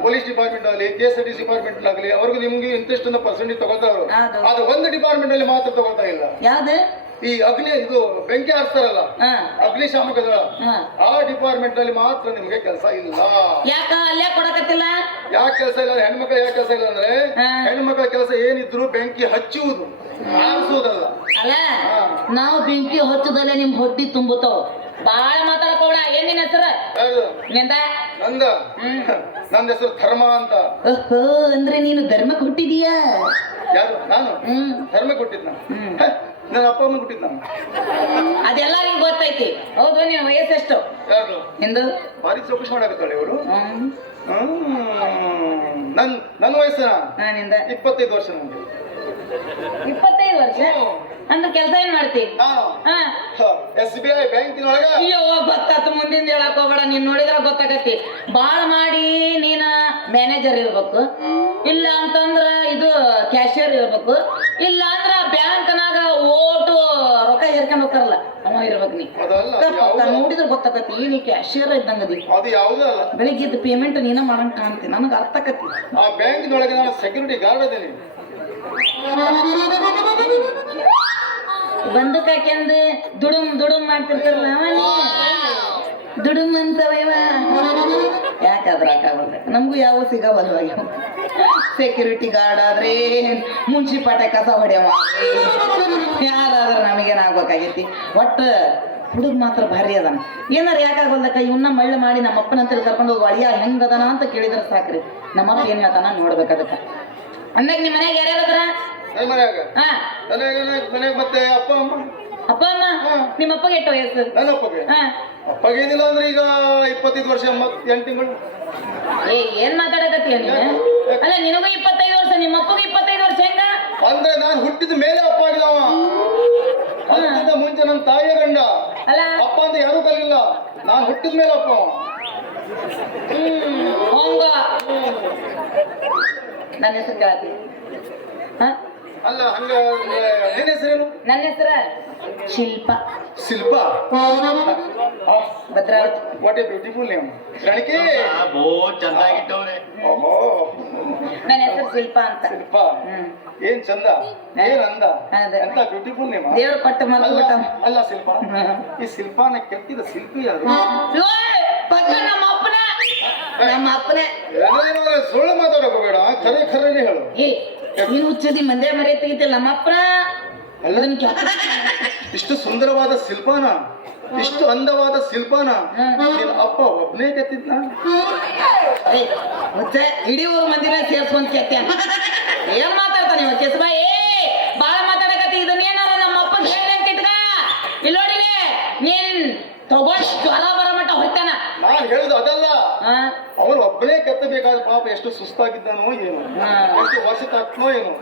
ಪೊಲೀಸ್ ಡಿಪಾರ್ಟ್ಮೆಂಟ್ ಆಗಲಿ KSRTC ಡಿಪಾರ್ಟ್ಮೆಂಟ್ ಆಗಲಿ ಅವ್ರಿಗೂ ನಿಮ್ಗೆ ಇಂಟ್ರೆಸ್ಟ್ ಅನ್ನ ಪರ್ಸೆಂಟೇಜ್ ತಗೋತಾರ ಅದು ಒಂದು ಡಿಪಾರ್ಟ್ಮೆಂಟ್ ಅಲ್ಲಿ ಮಾತ್ರ ತಗೋತಾ ಇಲ್ಲ ಯಾವ್ದು ಈ ಇದು ಬೆಂಕಿ ಹಾರಿಸ್ತಾರಲ್ಲ ಅಗ್ನಿಶಾಮಕ ದಳ ಆ ಡಿಪಾರ್ಟ್ಮೆಂಟ್ ಅಲ್ಲಿ ಮಾತ್ರ ನಿಮ್ಗೆ ಕೆಲಸ ಇಲ್ಲ ಯಾಕ ಅಲ್ಲೇ ಕೊಡಕತ್ತಿಲ್ಲ ಯಾಕೆ ಕೆಲಸ ಇಲ್ಲ ಹೆಣ್ಮಕ್ಳು ಯಾಕೆ ಕೆಲಸ ಇಲ್ಲ ಅಂದ್ರೆ ಹೆಣ್ಮಕ್ಳ ಕೆಲಸ ಏನಿದ್ರು ಬೆಂಕಿ ಹಚ್ಚುವುದು ಆರಿಸುವುದಲ್ಲ ಅಲ್ಲ ನಾವು ಬೆಂಕಿ ಹಚ್ಚದಲ್ಲೇ ನಿಮ್ ಹೊಟ್ಟಿ ತುಂಬುತ್ತಾವ ಬಾಳ ಮಾತಾಡಕೋಡ ಏನ್ ನಿನ್ ಹೆಸರು ನಿಂದ ನಂದ ಹೆಸರು ಧರ್ಮ ಅಂತ ಅಂದ್ರೆ ನೀನು ಧರ್ಮಕ್ಕೆ ಹುಟ್ಟಿದೀಯಾ ಯಾರು ನಾನು ಧರ್ಮಕ್ಕೆ ಹುಟ್ಟಿದ್ನ ನನ್ನ ಅಪ್ಪ ಅಮ್ಮ ಹುಟ್ಟಿದ್ ನಾನು ಅದೆಲ್ಲ ನಿಂಗೆ ಗೊತ್ತೈತಿ ಹೌದು ನಿನ್ನ ವಯಸ್ಸೆಷ್ಟು ಯಾರು ಎಂದು ಭಾರಿ ಚೌಕಶ್ ಮಾಡಾಕತ್ತಾಳೆ ಇವರು ನನ್ನ ವಯಸ್ಸಿನ ನಾನಿಂದ 25 ವರ್ಷ ನಮ್ಗೆ 25 ವರ್ಷ ಅಂದ್ರೆ ಕೆಲಸ ಏನ್ ಮಾಡ್ತಿ? ನಾನು ಹಾ SBI ಬ್ಯಾಂಕಿನೊಳಗ ಅಯ್ಯೋ ಗೊತ್ತಾತು, ಮುಂದಿನ ಹೇಳಕ್ ಹೋಗ್ಬೇಡ. ನೀನ್ ನೋಡಿದ್ರ ಗೊತ್ತಾಗತ್ತಿ. ಬಾಳ ಮಾಡಿ ನೀನ ಮ್ಯಾನೇಜರ್ ಇರ್ಬೇಕು, ಇಲ್ಲ ಅಂತಂದ್ರ ಇದು ಕ್ಯಾಶಿಯರ್ ಇರ್ಬೇಕು, ಇಲ್ಲ ಅಂದ್ರ ಬ್ಯಾಂಕ್ನಾಗ ಓಟು ರೊಕ್ಕ ಹೇರ್ಕೊಂಡ್ ಹೋಗ್ತಾರಲ್ಲ ಅವ ಇರ್ಬೇಕು. ನೀ ಅದಲ್ಲ, ಪಕ್ಕ ನೋಡಿದ್ರ ಗೊತ್ತಾಗತ್ತಿ. ನೀ ಕ್ಯಾಶಿಯರ್ ಇದ್ದಂಗದಿ. ಅದು ಯಾವುದೂ ಅಲ್ಲ. ಬೆಳಿಗ್ಗೆ ಪೇಮೆಂಟ್ ನೀನ ಮಾಡಂಗ್ ಕಾಣ್ತಿ, ನನಗ ಅರ್ಥ ಆಕತಿ. ಆ ಬ್ಯಾಂಕಿನೊಳಗೆ ನಾನು ಸೆಕ್ಯೂರಿಟಿ ಗಾರ್ಡ್ ಅದೇನಿ. ಬಂದೂಕ್ ಹಾಕ್ಯಂದು ದುಡುಮ್ ದುಡುಮ್ ಮಾಡ್ತಿರ್ತಾರಲ್ಲ ಅವನಿ ದುಡುಮ್ ಅಂತವೇವ. ಯಾಕಾದ್ರ ಹಾಕಾಗಲ್ಲ, ನಮಗೂ ಯಾವ ಸಿಗವಲ್ವ. ಸೆಕ್ಯೂರಿಟಿ ಗಾರ್ಡ್ ಆದ್ರೆ ಮುನ್ಸಿಪಾಲ್ಟಿ ಕಸ ಹೊಡೆಯವ, ಯಾರಾದ್ರ ನಮಗೇನಾಗ್ಬೇಕಾಗೈತಿ. ಒಟ್ಟು ಹುಡುಗ ಮಾತ್ರ ಭಾರಿ ಅದಾನ. ಏನಾರ ಯಾಕಾಗಲ್ದಕ್ಕ ಇವನ್ನ ಮಳ್ಳ ಮಾಡಿ ನಮ್ಮಪ್ಪನಂತೇಳಿ ಕರ್ಕೊಂಡು ಹೋಗಿ ಅಳಿಯ ಹೆಂಗದನ ಅಂತ ಕೇಳಿದ್ರೆ ಸಾಕ್ರಿ. ನಮ್ಮಪ್ಪ ಏನ್ ಹೇಳ್ತಾನ ನೋಡ್ಬೇಕು. ಅದಕ್ಕೆ ಅಂದಾಗ ನಿಮ್ಮ ಮನ್ಯಾಗ ಯಾರ್ಯಾರ ಅದಾರ? ನನ್ನ ಮನ್ಯಾಗ ಹಾ ಮನ್ಯಾಗ ಮತ್ತೆ ಅಪ್ಪ ಅಮ್ಮ. ಅಪ್ಪ ಅಮ್ಮ? ನಿಮ್ಮ ಅಪ್ಪಗೆ ಎಷ್ಟು ವಯಸ್ಸು? ನನ್ನ ಅಪ್ಪಗೆ ಹಾ ಅಪ್ಪಗೇನಿಲ್ಲ ಅಂದ್ರೆ ಈಗ 25 ವರ್ಷ 8 ತಿಂಗಳು. ಏನ್ ಮಾತಾಡಕತ್ತೀಯ ನೀನು? ಅಲ್ಲ ನಿನಗೂ 25 ವರ್ಷ, ನಿಮ್ಮ ಅಪ್ಪಗೂ 25 ವರ್ಷ ಹೆಂಗ? ಅಂದ್ರೆ ನಾನು ಹುಟ್ಟಿದ ಮೇಲೆ ಅಪ್ಪ ಆಗಿದವ. ಅದಕ್ಕಿಂತ ಮುಂಚೆ ನನ್ನ ತಾಯಿಯ ಗಂಡ. ಅಲ್ಲ ಅಪ್ಪ ಅಂತ ಯಾರೂ ಕಲಿಲ್ಲ, ನಾನು ಹುಟ್ಟಿದ ಮೇಲೆ ಅಪ್ಪ ಅವ. ಹಂಗ ನನ್ನ ಹೆಸರು ಕೇಳತಿ? ಅಲ್ಲ ಹಂಗ ನಿನ್ನ ಹೆಸರೇನು? ನನ್ನ ಹೆಸರ Shilpa Shilpa. Bhadravati. What a beautiful name. ರಣಕಿ. ಓಹೋ, ನನ್ನ ಹೆಸರು ಶಿಲ್ಪ ಅಂತ. ಶಿಲ್ಪ. ಏನ್ ಚಂದ, ಏನ್ ಅಂದ, ಅದೇ. ಎಂತ ಬ್ಯೂಟಿಫುಲ್ ನೇಮ್. ದೇವ್ರು ಕೊಟ್ಟ ಮಲ್ಬಿಟ್ಟ. ಅಲ್ಲ ಶಿಲ್ಪ, ಈ ಶಿಲ್ಪಾನ ಕೆತ್ತಿದ ಶಿಲ್ಪಿ ಯಾರು? ಪಕ್ಕ ನಮ್ಮ ಅಪ್ಪನ. ನಮ್ಮ ಅಪ್ಪನೇ. ಸುಳ್ಳು ಮಾತಾಡಕ ಬೇಡ, ಖರೇನೆ ಹೇಳು. ನೀನು ಹುಚ್ಚದಿ ಮಂದೆ ಮರೆ ತೆಗಿತಿಲ್ಲ. ನಮ್ಮ ಅಪ್ಪನ. ಇಷ್ಟು ಸುಂದರವಾದ ಶಿಲ್ಪಾನ, ಇಷ್ಟು ಅಂದವಾದ ಶಿಲ್ಪಾನ ನಿನ್ನ ಅಪ್ಪ ಒಬ್ಬನೇ ಕೆತ್ತಿದ್ನ? ಹುಚ್ಚ ಇಡೀ ಊರು ಮಂದಿರ ಸೇರ್ಸ್ಕೊಂಡ್ ಕೆತ್ತ. ಏನ್ ಮಾತಾಡ್ತಾನ ಇವ ಕೆಸಬಾ? ಬಾಳ ಮಾತಾಡಕತ್ತಿ. ಇದನ್ನೇನಾರ ನಮ್ಮ ಅಪ್ಪ ಹೇಳಿ ಅಂತ ಇಟ್ಕ. ಇಲ್ಲಿ ನೋಡಿಲಿ, ನೀನ್ ತಗೊಂಡ್ ಜ್ವರ ಬರ ಮಟ್ಟ ಹೊತ್ತಾನ. ನಾನ್ ಹೇಳುದು ಅದಲ್ಲ, ಅವನು ಒಬ್ಬನೇ ಕೆತ್ತಬೇಕಾದ. ಪಾಪ ಎಷ್ಟು ಸುಸ್ತಾಗಿದ್ದಾನೋ ಏನು, ಎಷ್ಟು ವರ್ಷ ತಾಕ್ನೋ ಏನು,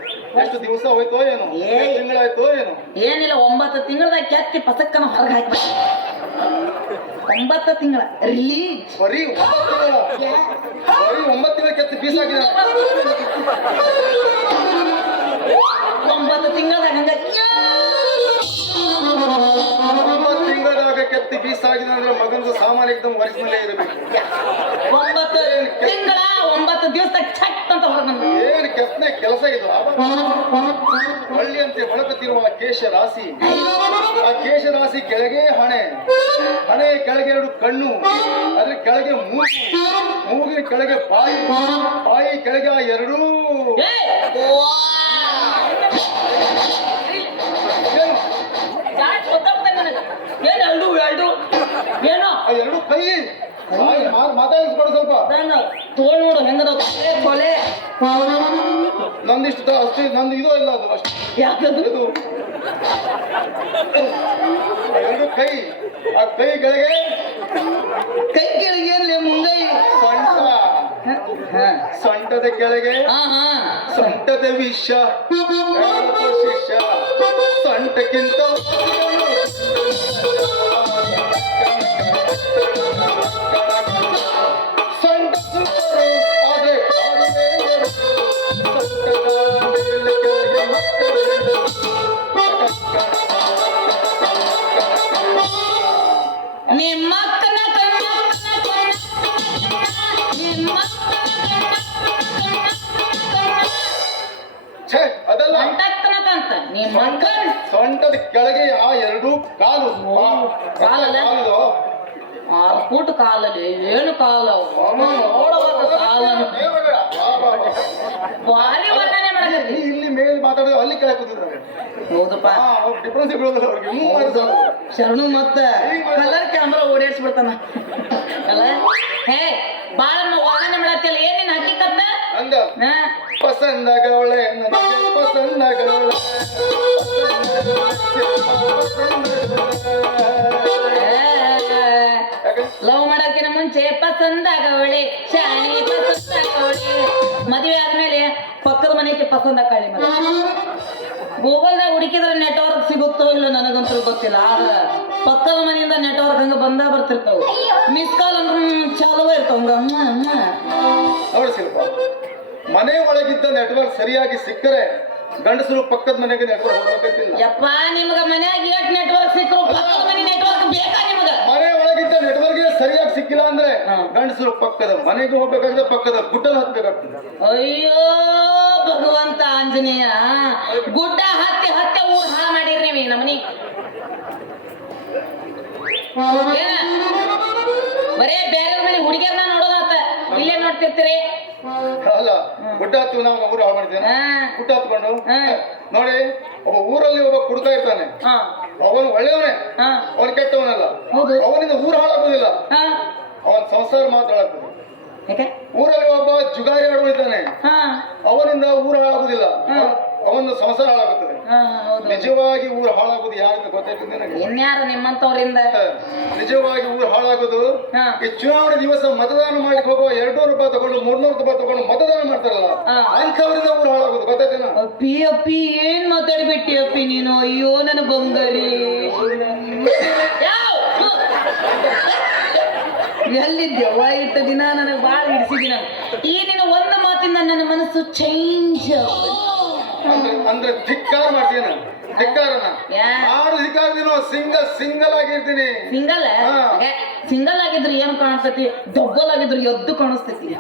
ಎಷ್ಟು ದಿವಸ ಹೋಯ್ತೋ ಏನು, ಎಷ್ಟು ತಿಂಗಳಾಯ್ತೋ ಏನು. ಏನಿಲ್ಲ, 9 ತಿಂಗಳದಾಗ ಕೆತ್ತಿ ಪಸಕ್ಕನ ಹೊರಗೆ ಹಾಕಿ. 9 ತಿಂಗಳ ರಿಲೀಸ್. ಬರೀ 9 ತಿಂಗಳ ಕೆತ್ತಿ ಪೀಸ್ ಆಗಿದೆ. 9 ತಿಂಗಳದಾಗ ಹಂಗ 9 ತಿಂಗಳದಾಗ ಕೆತ್ತಿ ಪೀಸ್ ಆಗಿದೆ ಅಂದ್ರೆ ಮಗಂದು ಸಾಮಾನ್ಯ ಎಕ್ದಮ್ ಒರಿಜಿನಲ್ಲೇ ಇರಬೇಕು. 9 ತಿಂಗಳ 9 ದಿವಸದಾಗ ಛಟ್ ಅಂತ ಹೊರ ಬಂದ. ಏನು ಕೆತ್ತನೆ ಕೆಲಸ ಇದು. ಹಳ್ಳಿಯಂತೆ ಹೊಳಕುತ್ತಿರುವ ಕೇಶ ರಾಶಿ, ಆ ಕೇಶ ರಾಶಿ ಕೆಳಗೆ ಹಣೆ, ಹಣೆ ಕೆಳಗೆ 2 ಕಣ್ಣು, ಅದ್ರ ಕೆಳಗೆ ಮೂಗು, ಮೂಗಿನ ಕೆಳಗೆ ಬಾಯಿ, ಬಾಯಿ ಕೆಳಗೆ ಆ 2 ಏನು ಎರಡು ಏನೋ ಆ 2 ಕೈ. ಮಾತಾಡಿಸ್ಕೊಡು ಸ್ವಲ್ಪ. ತೋಳ್ ನೋಡು ಹೆಂಗದ ಕೊಲೆ. ನಂದಿಷ್ಟು ಅಷ್ಟೇ, ನಂದು ಇದು ಇಲ್ಲ ಅದು ಅಷ್ಟು. ಯಾಕದು? ಇದು 2 ಕೈ, ಆ ಕೈ ಕೆಳಗೆ ಕೈ ಕೆಳಗೆ ಏನ್ಲೇ ಮುಂಗೈ? ಸೊಂಟ, ಸೊಂಟದ ಕೆಳಗೆ ಸೊಂಟದ ವಿಷ, ಶಿಷ್ಯ ಸೊಂಟಕ್ಕಿಂತ ಸೊಂಟ ಸುತ್ತರು ಆದ್ರೆ ನಿಮ್ಮಕ್ಕನ ಅದಲ್ಲ, ಸೊಂಟದ ಕೆಳಗೆ ಆ 2 ಕಾಲು. ಕಾಲಲ್ಲ? ಕಾಲು 6 ಫೂಟ್ ಕಾಲಲ್ಲಿ ಏನು ಕಾಲ ಭಾರಿ ವರ್ಣನೆ ಮಾಡಕತ್ತಿ. ಇಲ್ಲಿ ಮೇಲೆ ಮಾತಾಡೋದು ಅಲ್ಲಿ ಕೆಳಗೆ ಕೂತಿದ್ದಾರೆ. ಹೌದಪ್ಪ, ಡಿಫ್ರೆನ್ಸ್ ಬೀಳೋದಿಲ್ಲ ಅವ್ರಿಗೆ. ಶರಣು ಮತ್ತ ಕಲರ್ ಕ್ಯಾಮ್ರಾ ಓಡಾಡ್ಸ್ಬಿಡ್ತಾನ ಅಲ್ಲ. ಹೇ ಬಾಳ ವರ್ಣನೆ ಮಾಡತ್ತಿಲ್ಲ. ಏನೇನು ಹಕ್ಕಿಕತ್ತ ಅಂದ ಪಸಂದಗವಳೆ, ನನಗೆ ಪಸಂದಗವಳೆ, ಲವ್ ಮಾಡಕ್ಕಿನ ಮುಂಚೆ ಪಸಂದಾಗವಳೆ, ಶಾಣಿ ಪಸಂದಾಗವಳೆ. ಮದುವೆ ಆದ್ಮೇಲೆ ಪಕ್ಕದ ಮನೆಗೆ ಪಸಂದ ಕಾಳಿ ಮಗ. ಗೂಗಲ್ದಾಗ ಹುಡುಕಿದ್ರೆ ನೆಟ್ವರ್ಕ್ ಸಿಗುತ್ತೋ ಇಲ್ಲ ನನಗಂತೂ ಗೊತ್ತಿಲ್ಲ. ಆದ್ರೆ ಪಕ್ಕದ ಮನೆಯಿಂದ ನೆಟ್ವರ್ಕ್ ಹಂಗ ಬಂದ ಬರ್ತಿರ್ತಾವ. ಮಿಸ್ ಕಾಲ್ ಅಂದ್ರೆ ಚಾಲೂ ಇರ್ತಾವ ಹಂಗ. ನೋಡಿ ಶಿಲ್ಪ, ಮನೆ ಒಳಗಿದ್ದ ನೆಟ್ವರ್ಕ್ ಸರಿಯಾಗಿ ಸಿಕ್ಕರೆ ಗಂಡಸರು ಪಕ್ಕದ ಮನೆಗೆ ನೆಟ್ವರ್ಕ್ ಹೋಗ್ಬೇಕಿಲ್ಲ. ಯಪ್ಪ ನಿಮ್ಗ ಮನ್ಯಾಗ ಏಟ್ ನೆಟ್ವರ್ಕ್ ಸಿಕ್ಕರು ಪಕ್ಕದ ಮನೆ ನೆಟ್ವರ್ಕ್ ಬೇಕಾ ನಿಮ್ಗ? ಮನೆ ಒಳಗಿದ್ದ ನೆಟ್ವರ್ಕ್ ಸರಿಯಾಗಿ ಸಿಕ್ಕಿಲ್ಲ ಅಂದ್ರೆ ಗಂಡಸರು ಪಕ್ಕದ ಮನೆಗೆ ಹೋಗ್ಬೇಕಾದ್ರೆ ಪಕ್ಕದ ಗುಡ್ಡಲ್ಲಿ ಹತ್ಬೇಕಾಗ್ತದೆ. ಅಯ್ಯೋ ಭಗವಂತ ಆಂಜನೇಯ, ಗುಡ್ಡ ಹತ್ತಿ ಹತ್ತಿ ಊರ್ ಹಾಳು ಮಾಡಿರಿ ನೀವು ನಮ್ಮನಿ. ಬರೇ ಬೇರೆ ಮನೆ ಹುಡುಗಿಯರ್ನ ನೋಡೋದಾತ, ಇಲ್ಲೇ ನೋಡ್ತಿರ್ತೀರಿ. ಅಲ್ಲ, ಗುಡ್ಡ ಹತ್ತು ನಾವು ಊರು ಹಾಳು ಮಾಡಿದ್ದೇನೆ. ಹಾ ಗುಡ್ಡ ಹತ್ಕೊಂಡು ಹಾ ನೋಡಿ, ಒಬ್ಬ ಊರಲ್ಲಿ ಒಬ್ಬ ಕುಡ್ಕ ಇರ್ತಾನೆ. ಹಾ ಅವನು ಒಳ್ಳೆಯವನೇ, ಹಾ ಅವನು ಕೆಟ್ಟವನಲ್ಲ. ಹೌದು. ಅವನಿಂದ ಊರು ಹಾಳಾಗೋದಿಲ್ಲ, ಹಾ ಅವನ ಸಂಸಾರ ಮಾತ್ರ ಹಾಳಾಗ್ತದೆ. ಯಾಕೆ? ಊರಲ್ಲಿ ಒಬ್ಬ ಜುಗಾರಿ ಆಡುತ್ತಿದ್ದಾನೆ, ಹಾ ಅವನಿಂದ ಊರು ಹಾಳಾಗುದಿಲ್ಲ, ಅವನ ಸಂಸಾರ ಹಾಳಾಗುತ್ತದೆ. ಹಾ ಹೌದು. ನಿಜವಾಗಿ ಊರು ಹಾಳಾಗುದು ಯಾರಿಂದ ಗೊತ್ತಾಯ್ತು ನನಗೆ? ಇನ್ಯಾರು ನಿಮ್ಮಂತವ್ರಿಂದ? ನಿಜವಾಗಿ ಊರು ಹಾಳಾಗೋದು ಹಾ. ಈ ಚುನಾವಣೆ ದಿವಸ ಮತದಾನ ಮಾಡ್ಲಿಕ್ಕೆ ಹೋಗುವ 200 ರೂಪಾಯಿ ತಗೊಂಡು 300 ರೂಪಾಯಿ ತಗೊಂಡು ಮತದಾನ ಮಾಡ್ತಾರಲ್ಲ, ಹಾ. ಅಂಥವರಿಂದ ಊರು ಹಾಳಾಗೋದು ಗೊತ್ತಾಯ್ತೇನ? ಅಪ್ಪಿ ಅಪ್ಪಿ ಏನ್ ಮಾತಾಡ್ಬಿಟ್ಟಿ ಅಪ್ಪಿ ನೀನು? ಅಯ್ಯೋ ನನ್ನ ಬಂಗಾರಿ. ಎಲ್ಲಿದ್ಯವ್ವ ಇಟ್ಟ ದಿನ ನನಗೆ ಬಾಳ ಹಿಡಿಸಿದಿನ. ಈ ನಿನ್ನ ಒಂದು ಮಾತಿಂದ ನನ್ನ ಮನಸ್ಸು ಚೇಂಜ್. ಅಂದ್ರೆ ಧಿಕ್ಕಾರ ಮಾಡ್ತೀನಿ, ಧಿಕ್ಕಾರನ ಯಾ? ನಾನು ಧಿಕ್ಕಾರ್ತೀನೋ, ಸಿಂಗಲ್ ಆಗಿರ್ತೀನಿ. ಸಿಂಗಲ್ ಹಾ. ಸಿಂಗಲ್ ಆಗಿದ್ರು ಏನ್ ಕಾಣಿಸ್ತೈತಿ, ಡಬ್ಬಲ್ ಆಗಿದ್ರು ಎದ್ದು ಕಾಣಿಸ್ತೈತಿ.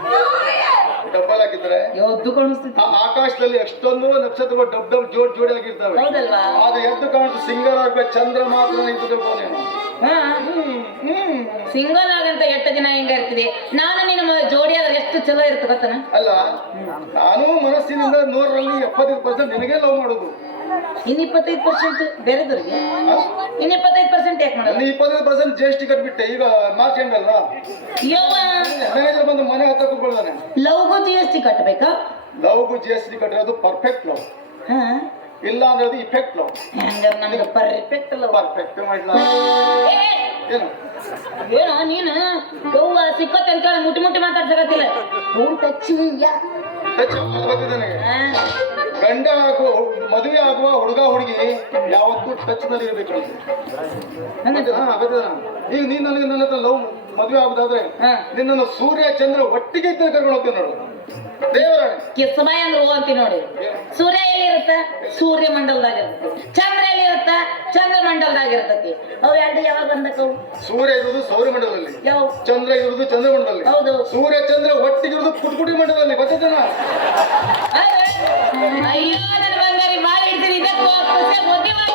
ಡಬ್ಬಲ್ ಹಾಕಿದ್ರೆ ಎದ್ದು ಕಾಣಿಸ್ತೈತಿ. ಆ ಆಕಾಶದಲ್ಲಿ ಎಷ್ಟೊಂದು ನಕ್ಷತ್ರಗಳು ಡಬ್ ಜೋಡಿ ಆಗಿರ್ತವೆ. ಹೌದಲ್ವಾ? ಅದು ಎದ್ದು ಕಾಣಿಸ್ತು ಸಿಂಗಲ್ ಆಗ್ಬೇಕು, ಚಂದ್ರ ಮಾತ್ರ ನಿಂತು ತಿಳ್ಕೊಂಡೆ. ಹಾ ಸಿಂಗಲ್ ಆಗಂತ ಎಷ್ಟು ದಿನ ಹೆಂಗ ಇರ್ತಿದೆ? ನಾನು ನಿನ್ನ ಜೋಡಿ ಆದ್ರೆ ಎಷ್ಟು ಚಲೋ ಇರ್ತ ಗೊತ್ತನ? ಅಲ್ಲ, ನಾನು ಮನಸ್ಸಿನಿಂದ 100ರಲ್ಲಿ 75% ನಿನಗೆ ಲವ್ ಮಾಡೋದು. ಇನ್ನು 25% ಬೇರೆದವ್ರಿಗೆ, ಇನ್ನು 25% ಯಾಕೆ ಮಾಡೋದು? 25% GST ಕಟ್ಬಿಟ್ಟೆ. ಈಗ ಮಾರ್ಚ್ ಎಂಡ್ ಅಲ್ಲ, ಯವ್ವ, ಮ್ಯಾನೇಜರ್ ಬಂದು ಮನೆ ಹತ್ರ ಕೂತ್ಕೊಳ್ತಾನೆ. ಲವ್ಗೂ GST ಕಟ್ಟಬೇಕಾ? ಲವ್ಗೂ GST ಕಟ್ಟಿರೋದು ಪರ್ಫೆಕ್ಟ್ ಲವ್, ಹಾ ಇಲ್ಲ ಅಂದ್ರೆ ಅದು ಇಫೆಕ್ಟ್ ಲವ್. ಹಂಗಾರೆ ನಮ್ಗೆ ಪರ್ಫೆಕ್ಟ್ ಲವ್. ಪರ್ಫೆಕ್ಟ್ ಮಾಡಿಲ್ಲ ಏನು? ಏನೋ ನೀನು ಯವ್ವ ಸಿಕ್ಕತ್ತೆ ಅಂತೇಳಿ ಮುಟ್ಟಿ ಮಾತಾಡ್ಸಕತ್ತಿಲ್ಲ. ಟಚ್ ಗೊತ್ತಿದೆ ನನಗೆ. ಗಂಡ ಆಗುವ ಮದುವೆ ಆಗುವ ಹುಡುಗ ಹುಡುಗಿ ಯಾವತ್ತೂ ಟಚ್ ನಲ್ಲಿ ಇರಬೇಕು. ಈಗ ನೀನ್ ನನಗೆ ನನ್ನ ಹತ್ರ ಲವ್ ಮದುವೆ ಆಗುದಾದ್ರೆ ನಿನ್ನನ್ನು ಸೂರ್ಯ ಚಂದ್ರ ಒಟ್ಟಿಗೆ ಇದ್ದರೆ ಕರ್ಕೊಂಡು ಹೋಗ್ತೀನಿ ನೋಡು. ದೇವರ ಕಿಸ್ಬಾಯಿ ಅಂದ್ರೆ ಹೂ ಅಂತೀವಿ ನೋಡಿ. ಸೂರ್ಯ ಎಲ್ಲಿರುತ್ತ? ಸೂರ್ಯ ಮಂಡಲದಾಗ ಇರ್ತೈತಿ. ಚಂದ್ರ ಎಲ್ಲಿರುತ್ತ? ಚಂದ್ರ ಮಂಡಲದಾಗ ಇರ್ತೈತಿ. ಅವು ಎರಡು ಯಾವಾಗ ಬಂದಕ್ಕವು? ಸೂರ್ಯ ಇರುವುದು ಸೌರಮಂಡಲದಲ್ಲಿ, ಯಾವ? ಚಂದ್ರ ಇರುವುದು ಚಂದ್ರಮಂಡಲದಲ್ಲಿ. ಹೌದು. ಸೂರ್ಯ ಚಂದ್ರ ಒಟ್ಟಿಗೆ ಇರುವುದು ಪುಟ್ಕುಟಿ ಮಂಡಲದಲ್ಲಿ. ಗೊತ್ತಿದ್ದೇನ? ಅಯ್ಯೋ ನನ್ನ ಬಂಗಾರಿ ಬಾಳ ಇಡ್ತೀನಿ. ಇದಕ್ಕೂ ಬುದ್ಧಿ ಮಾಡ.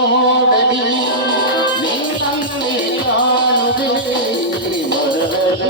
ನೋಡಲಿ ನಿನ್ನಲ್ಲಿ ಕಾಣುವೆ ಮನದಲ್ಲಿ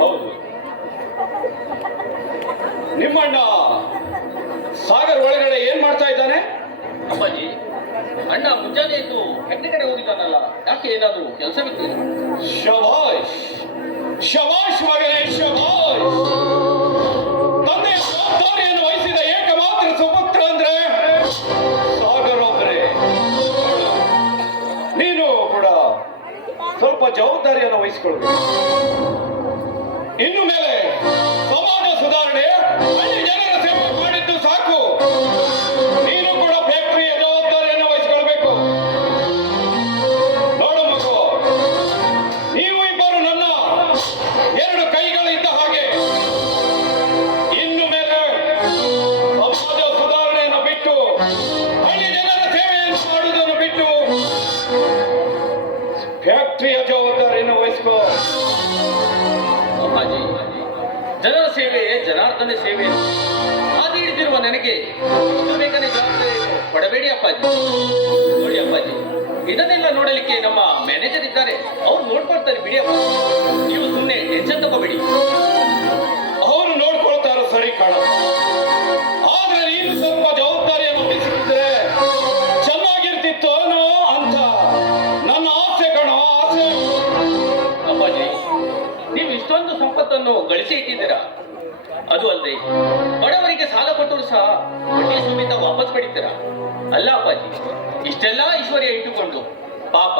ಹೌದು, ನಿಮ್ಮಣ್ಣ ಸಾಗರ್ ಒಳಗಡೆ ಏನ್ ಮಾಡ್ತಾ ಇದ್ದಾನೆ? ಅಪ್ಪಾಜಿ, ಅಣ್ಣ ಮುಂಜಾನೆ ಎದ್ದು ಹೆಣ್ಣೆ ಕಡೆ ಹೋಗಿದ್ದಾನಲ್ಲ, ಯಾಕೆ ಏನಾದ್ರು ಕೆಲಸವಿತ್ತು? ಶಭಾಷ್ ಶಭಾಷ್ ಮಗನೇ ಶಭಾಷ್. ತಂದೆ ಜವಾಬ್ದಾರಿಯನ್ನು ವಹಿಸಿದ ಏಕಮಾತ್ರ ಸುಪುತ್ರ ಅಂದ್ರೆ ಸಾಗರ್ ಒಬ್ಬರೇ. ನೀನು ಕೂಡ ಸ್ವಲ್ಪ ಜವಾಬ್ದಾರಿಯನ್ನು ವಹಿಸಿಕೊಳ್ಬೇಕು. ಇನ್ನು ಮೇಲೆ ಸಮಾಜ ಸುಧಾರಣೆ, ಹಳ್ಳಿ ಜನರ ಸೇವೆ ಮಾಡಿದ್ದು ಸಾಕು. ನೀನು ಕೂಡ ಫ್ಯಾಕ್ಟರಿಯ ಜವಾಬ್ದಾರಿಯನ್ನು ವಹಿಸಿಕೊಳ್ಬೇಕು. ನೋಡು ಮಗು, ನೀವು ಇಬ್ಬರು ನನ್ನ ಎರಡು ಕೈಗಳಿದ್ದ ಹಾಗೆ. ಇನ್ನು ಮೇಲೆ ಅವರಿಗೆ ಇಷ್ಟು ಬೇಗನೆ ಜವಾಬ್ದಾರಿಯನ್ನು ಕೊಡಬೇಡಿ ಅಪ್ಪಾಜಿ. ನೋಡಿ ಅಪ್ಪಾಜಿ, ಇದನ್ನೆಲ್ಲ ನೋಡಲಿಕ್ಕೆ ನಮ್ಮ ಮ್ಯಾನೇಜರ್ ಇದ್ದಾರೆ, ಅವ್ರು ನೋಡ್ಕೊಳ್ತಾರೆ ಬಿಡಿ ಅಪ್ಪಾಜಿ. ನೀವು ಸುಮ್ಮನೆ ಟೆನ್ಷನ್ ತಗೋಬೇಡಿ. ಅವರು ನೋಡ್ಕೊಳ್ತಾರೋ ಸರಿ ಕಾಣ, ಆದ್ರೆ ನೀನು ಸ್ವಲ್ಪ ಜವಾಬ್ದಾರಿಯನ್ನು ವಹಿಸಿದ್ರೆ ಚೆನ್ನಾಗಿರ್ತಿತ್ತು ಅನ್ನೋ ಅಂತ ನನ್ನ ಆಸೆ ಕಣೋ, ಆಸೆ. ಅಪ್ಪಾಜಿ, ನೀವು ಇಷ್ಟೊಂದು ಸಂಪತ್ತನ್ನು ಗಳಿಸಿ ಇಟ್ಟಿದ್ದೀರಾ. ಅದು ಅಲ್ಲದೆ ಬಡವರಿಗೆ ಸಾಲ ಕೊಟ್ಟರು ಸಹ ಬಡ್ಡಿ ಸಮೇತ ವಾಪಸ್ ಪಡಿತೀರಾ. ಅಲ್ಲ ಅಪ್ಪಾಜಿ, ಇಷ್ಟೆಲ್ಲ ಐಶ್ವರ್ಯ ಇಟ್ಟುಕೊಂಡು ಪಾಪ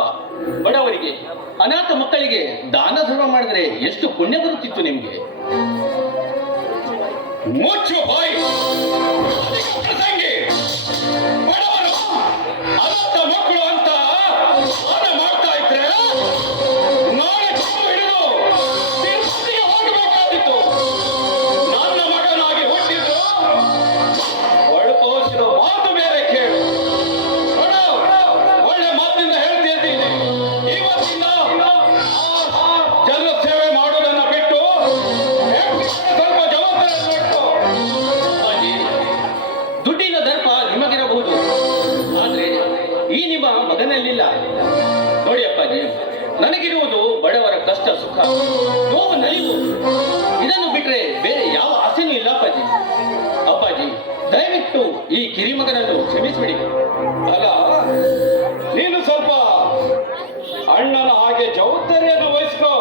ಬಡವರಿಗೆ, ಅನಾಥ ಮಕ್ಕಳಿಗೆ ದಾನ ಧರ್ಮ ಮಾಡಿದ್ರೆ ಎಷ್ಟು ಪುಣ್ಯ ಬರುತ್ತಿತ್ತು ನಿಮ್ಗೆ. ಮುಚ್ಚು ಬಾಯಿ. ಅದಕ್ಕೆ ಪ್ರಸಂಗಿ ಬಡವರು ಅನಾಥ ಮಕ್ಕಳು ಅಂತ ದಾನ ಮಾಡ್ತಾ ಇದ್ರೆ ನಾಳೆ ಕಾಲು ಹಿಡಿದು ತಿರುಪತಿಗೆ ಹೋಗಬೇಕಾಗಿತ್ತು. ನನ್ನ ಮಗನಾಗಿ ಹುಟ್ಟಿದ್ರು ಒಳಪೋಸಿದ ಮಾತು ಬೇರೆ ಕೇಳು. ನೋಡು, ಒಳ್ಳೆ ಮಾತಿಂದ ಹೇಳ್ತಿದ್ದೀನಿ. ಇವತ್ತಿಂದ ಜನ ಸೇವೆ ಮಾಡೋದನ್ನ ಬಿಟ್ಟು ಸ್ವಲ್ಪ ಜವಾಬ್ದಾರಿ ನೋಡ್ಕೋ. ಅಪ್ಪಾಜಿ, ದುಡ್ಡಿನ ದರ್ಪ ನಿಮಗಿರಬಹುದು, ಆದ್ರೆ ಈ ನಿಮ್ಮ ಮಗನಲ್ಲಿಲ್ಲ. ನೋಡಿ ಅಪ್ಪಾಜಿ, ನನಗಿರುವುದು ಬಡವರ ಕಷ್ಟ ಸುಖ, ನೋವು ನಲಿವು, ಇದನ್ನು ಬಿಟ್ರೆ ಬೇರೆ ಯಾವ ಆಸೆನೂ ಇಲ್ಲ ಅಪ್ಪಾಜಿ. ಅಪ್ಪಾಜಿ, ದಯವಿಟ್ಟು ಈ ಕಿರಿಮಗನನ್ನು ಕ್ಷಮಿಸಿಬಿಡಿ. ಅಲ್ಲ, ನೀನು ಸ್ವಲ್ಪ ಅಣ್ಣನ ಹಾಗೆ ಜವಾಬ್ದಾರಿಯನ್ನು ವಹಿಸ್ಕೋ.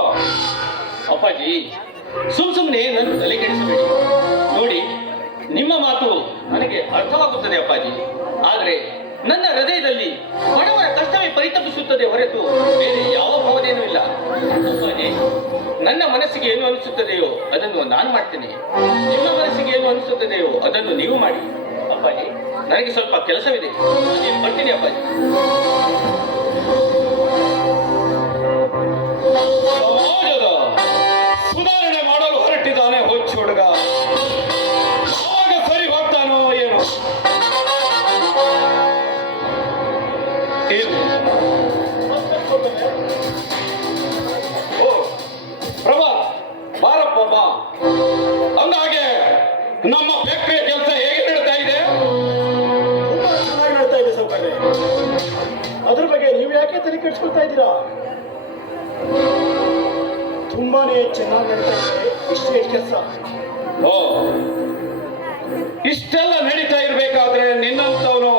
ಅಪ್ಪಾಜಿ, ಸುಮ್ಮನೆ ನನ್ನ ತಲೆ ಕೆಡಿಸಬೇಡಿ. ನೋಡಿ, ನಿಮ್ಮ ಮಾತು ನನಗೆ ಅರ್ಥವಾಗುತ್ತದೆ ಅಪ್ಪಾಜಿ, ಆದ್ರೆ ನನ್ನ ಹೃದಯದಲ್ಲಿ ಬಡವರ ಕಷ್ಟವೇ ಪರಿತಪಿಸುತ್ತದೆ ಹೊರತು ಬೇರೆ ಯಾವ ಭಾವನೆಯೂ ಇಲ್ಲ. ಅಪ್ಪಾಜಿ, ನನ್ನ ಮನಸ್ಸಿಗೆ ಏನು ಅನಿಸುತ್ತದೆಯೋ ಅದನ್ನು ನಾನು ಮಾಡ್ತೇನೆ, ನಿಮ್ಮ ಮನಸ್ಸಿಗೆ ಏನು ಅನಿಸುತ್ತದೆಯೋ ಅದನ್ನು ನೀವು ಮಾಡಿ. ಅಪ್ಪಾಜಿ, ನನಗೆ ಸ್ವಲ್ಪ ಕೆಲಸವಿದೆ, ನಾನು ಬರ್ತೀನಿ ಅಪ್ಪಾಜಿ. ಸಮಾಜದ ಸುಧಾರಣೆ ಮಾಡಲು ಹೊರಟಿದ್ದಾನೆ ಹುಚ್ಚು ಹುಡುಗ. ಆಗ ಸರಿ ಹೋಗ್ತಾನೋ ಏನೋ. ಓ ಪ್ರಭಾ, ಬಾರಪ್ಪ ಬಾ. ಅಂದಾಗೆ ನಮ್ಮ ಫ್ಯಾಕ್ಟರಿಯ ಕೆಲಸ ಹೇಗೆ ನಡೀತಾ ಇದೆ? ತುಂಬಾ ಚೆನ್ನಾಗಿ ನಡ್ತಾ ಇದೆ ಸೌಕರ್ಯ. ಅದ್ರ ಬಗ್ಗೆ ನೀವು ಯಾಕೆ ತಲೆ ಕೆಡಿಸ್ಕೊಳ್ತಾ ಇದ್ದೀರಾ? ತುಂಬಾನೇ ಚೆನ್ನಾಗಿ ನಡೀತಾ ಇದೆ ಇಷ್ಟೇ ಕೆಲಸ. ಓ, ಇಷ್ಟೆಲ್ಲ ನಡೀತಾ ಇರ್ಬೇಕಾದ್ರೆ ನಿನ್ನಂತವನು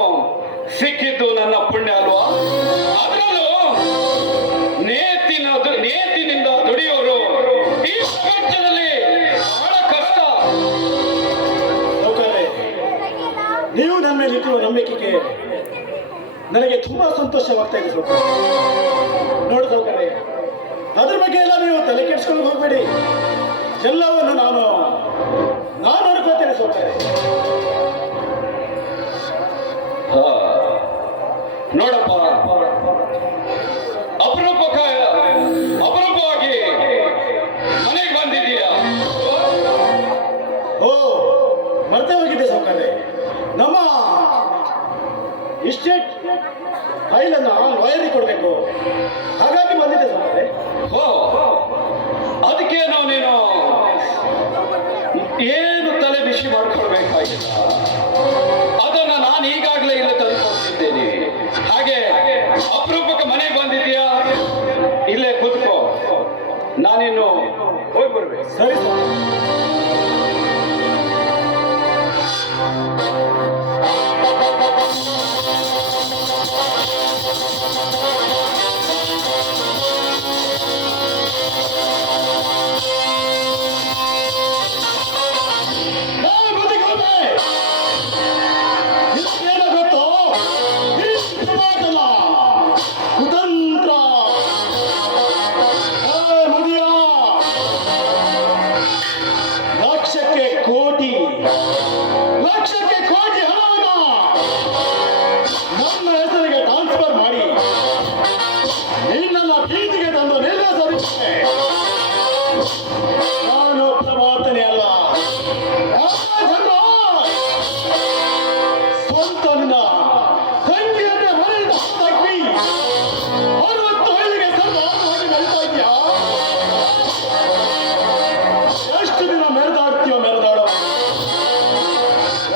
ಸಿಕ್ಕಿದ್ದು ನನ್ನ ಪುಣ್ಯ ಅಲ್ವಾ? ಅದರಲ್ಲೂ ನೇತಿನಿಂದ ದುಡಿಯೋರು ಈ ಪ್ರಪಂಚದಲ್ಲಿ ಬಹಳ ಕಷ್ಟ. ಸೌಕರ್ಯ, ನೀವು ನನ್ನ ಮೇಲೆ ಇಟ್ಟಿರುವ ನಂಬಿಕೆಗೆ ನನಗೆ ತುಂಬಾ ಸಂತೋಷವಾಗ್ತಾ ಇದೆ ಸೌಕರ್ಯ. ನೋಡು ಸೌಕರ್ಯ, ಅದ್ರ ಬಗ್ಗೆ ಎಲ್ಲ ನೀವು ತಲೆ ಕೆಡಿಸ್ಕೊಂಡು ಹೋಗ್ಬೇಡಿ. ಎಲ್ಲವನ್ನು ನಾನು ಅನ್ಕೋತೇನೆ ಸೌಕರ್ಯ. ಹಾ, ನೋಡಪ್ಪ, ಅಪರೂಪವಾಗಿ ಮನೆಗೆ ಬಂದಿದ್ದೀಯಾ? ಓ, ಮರ್ತೇ ಹೋಗಿದೆ ಸೌಕರ್ಯ. ನಮ್ಮ ಇಸ್ಟೇಟ್ ಫೈಲನ್ನು ಲಾಯರಿಗೆ ಕೊಡಬೇಕು, ಹಾಗಾಗಿ ಬಂದಿದೆ ಸೌಕರ್ಯ. ಓ, ಅದಕ್ಕೆ ನೀನು ಏನು ತಲೆ ಬಿಸಿ ಮಾಡ್ಕೊಳ್ಬೇಕಾಗಿಲ್ಲ. ಅದನ್ನ ನಾನು ಈಗಾಗಲೇ ಇಲ್ಲಿ ತಂದುಕೊಡ್ತಿದ್ದೇನೆ. ಹಾಗೆ ಅಪರೂಪಕ್ಕೆ ಮನೆಗೆ ಬಂದಿದ್ದೀಯಾ, ಇಲ್ಲೇ ಕೂತ್ಕೋ, ನಾನಿನ್ನು ಹೋಗಿ ಬರ್ಬೇಕು. ಸರಿ ಸರ್.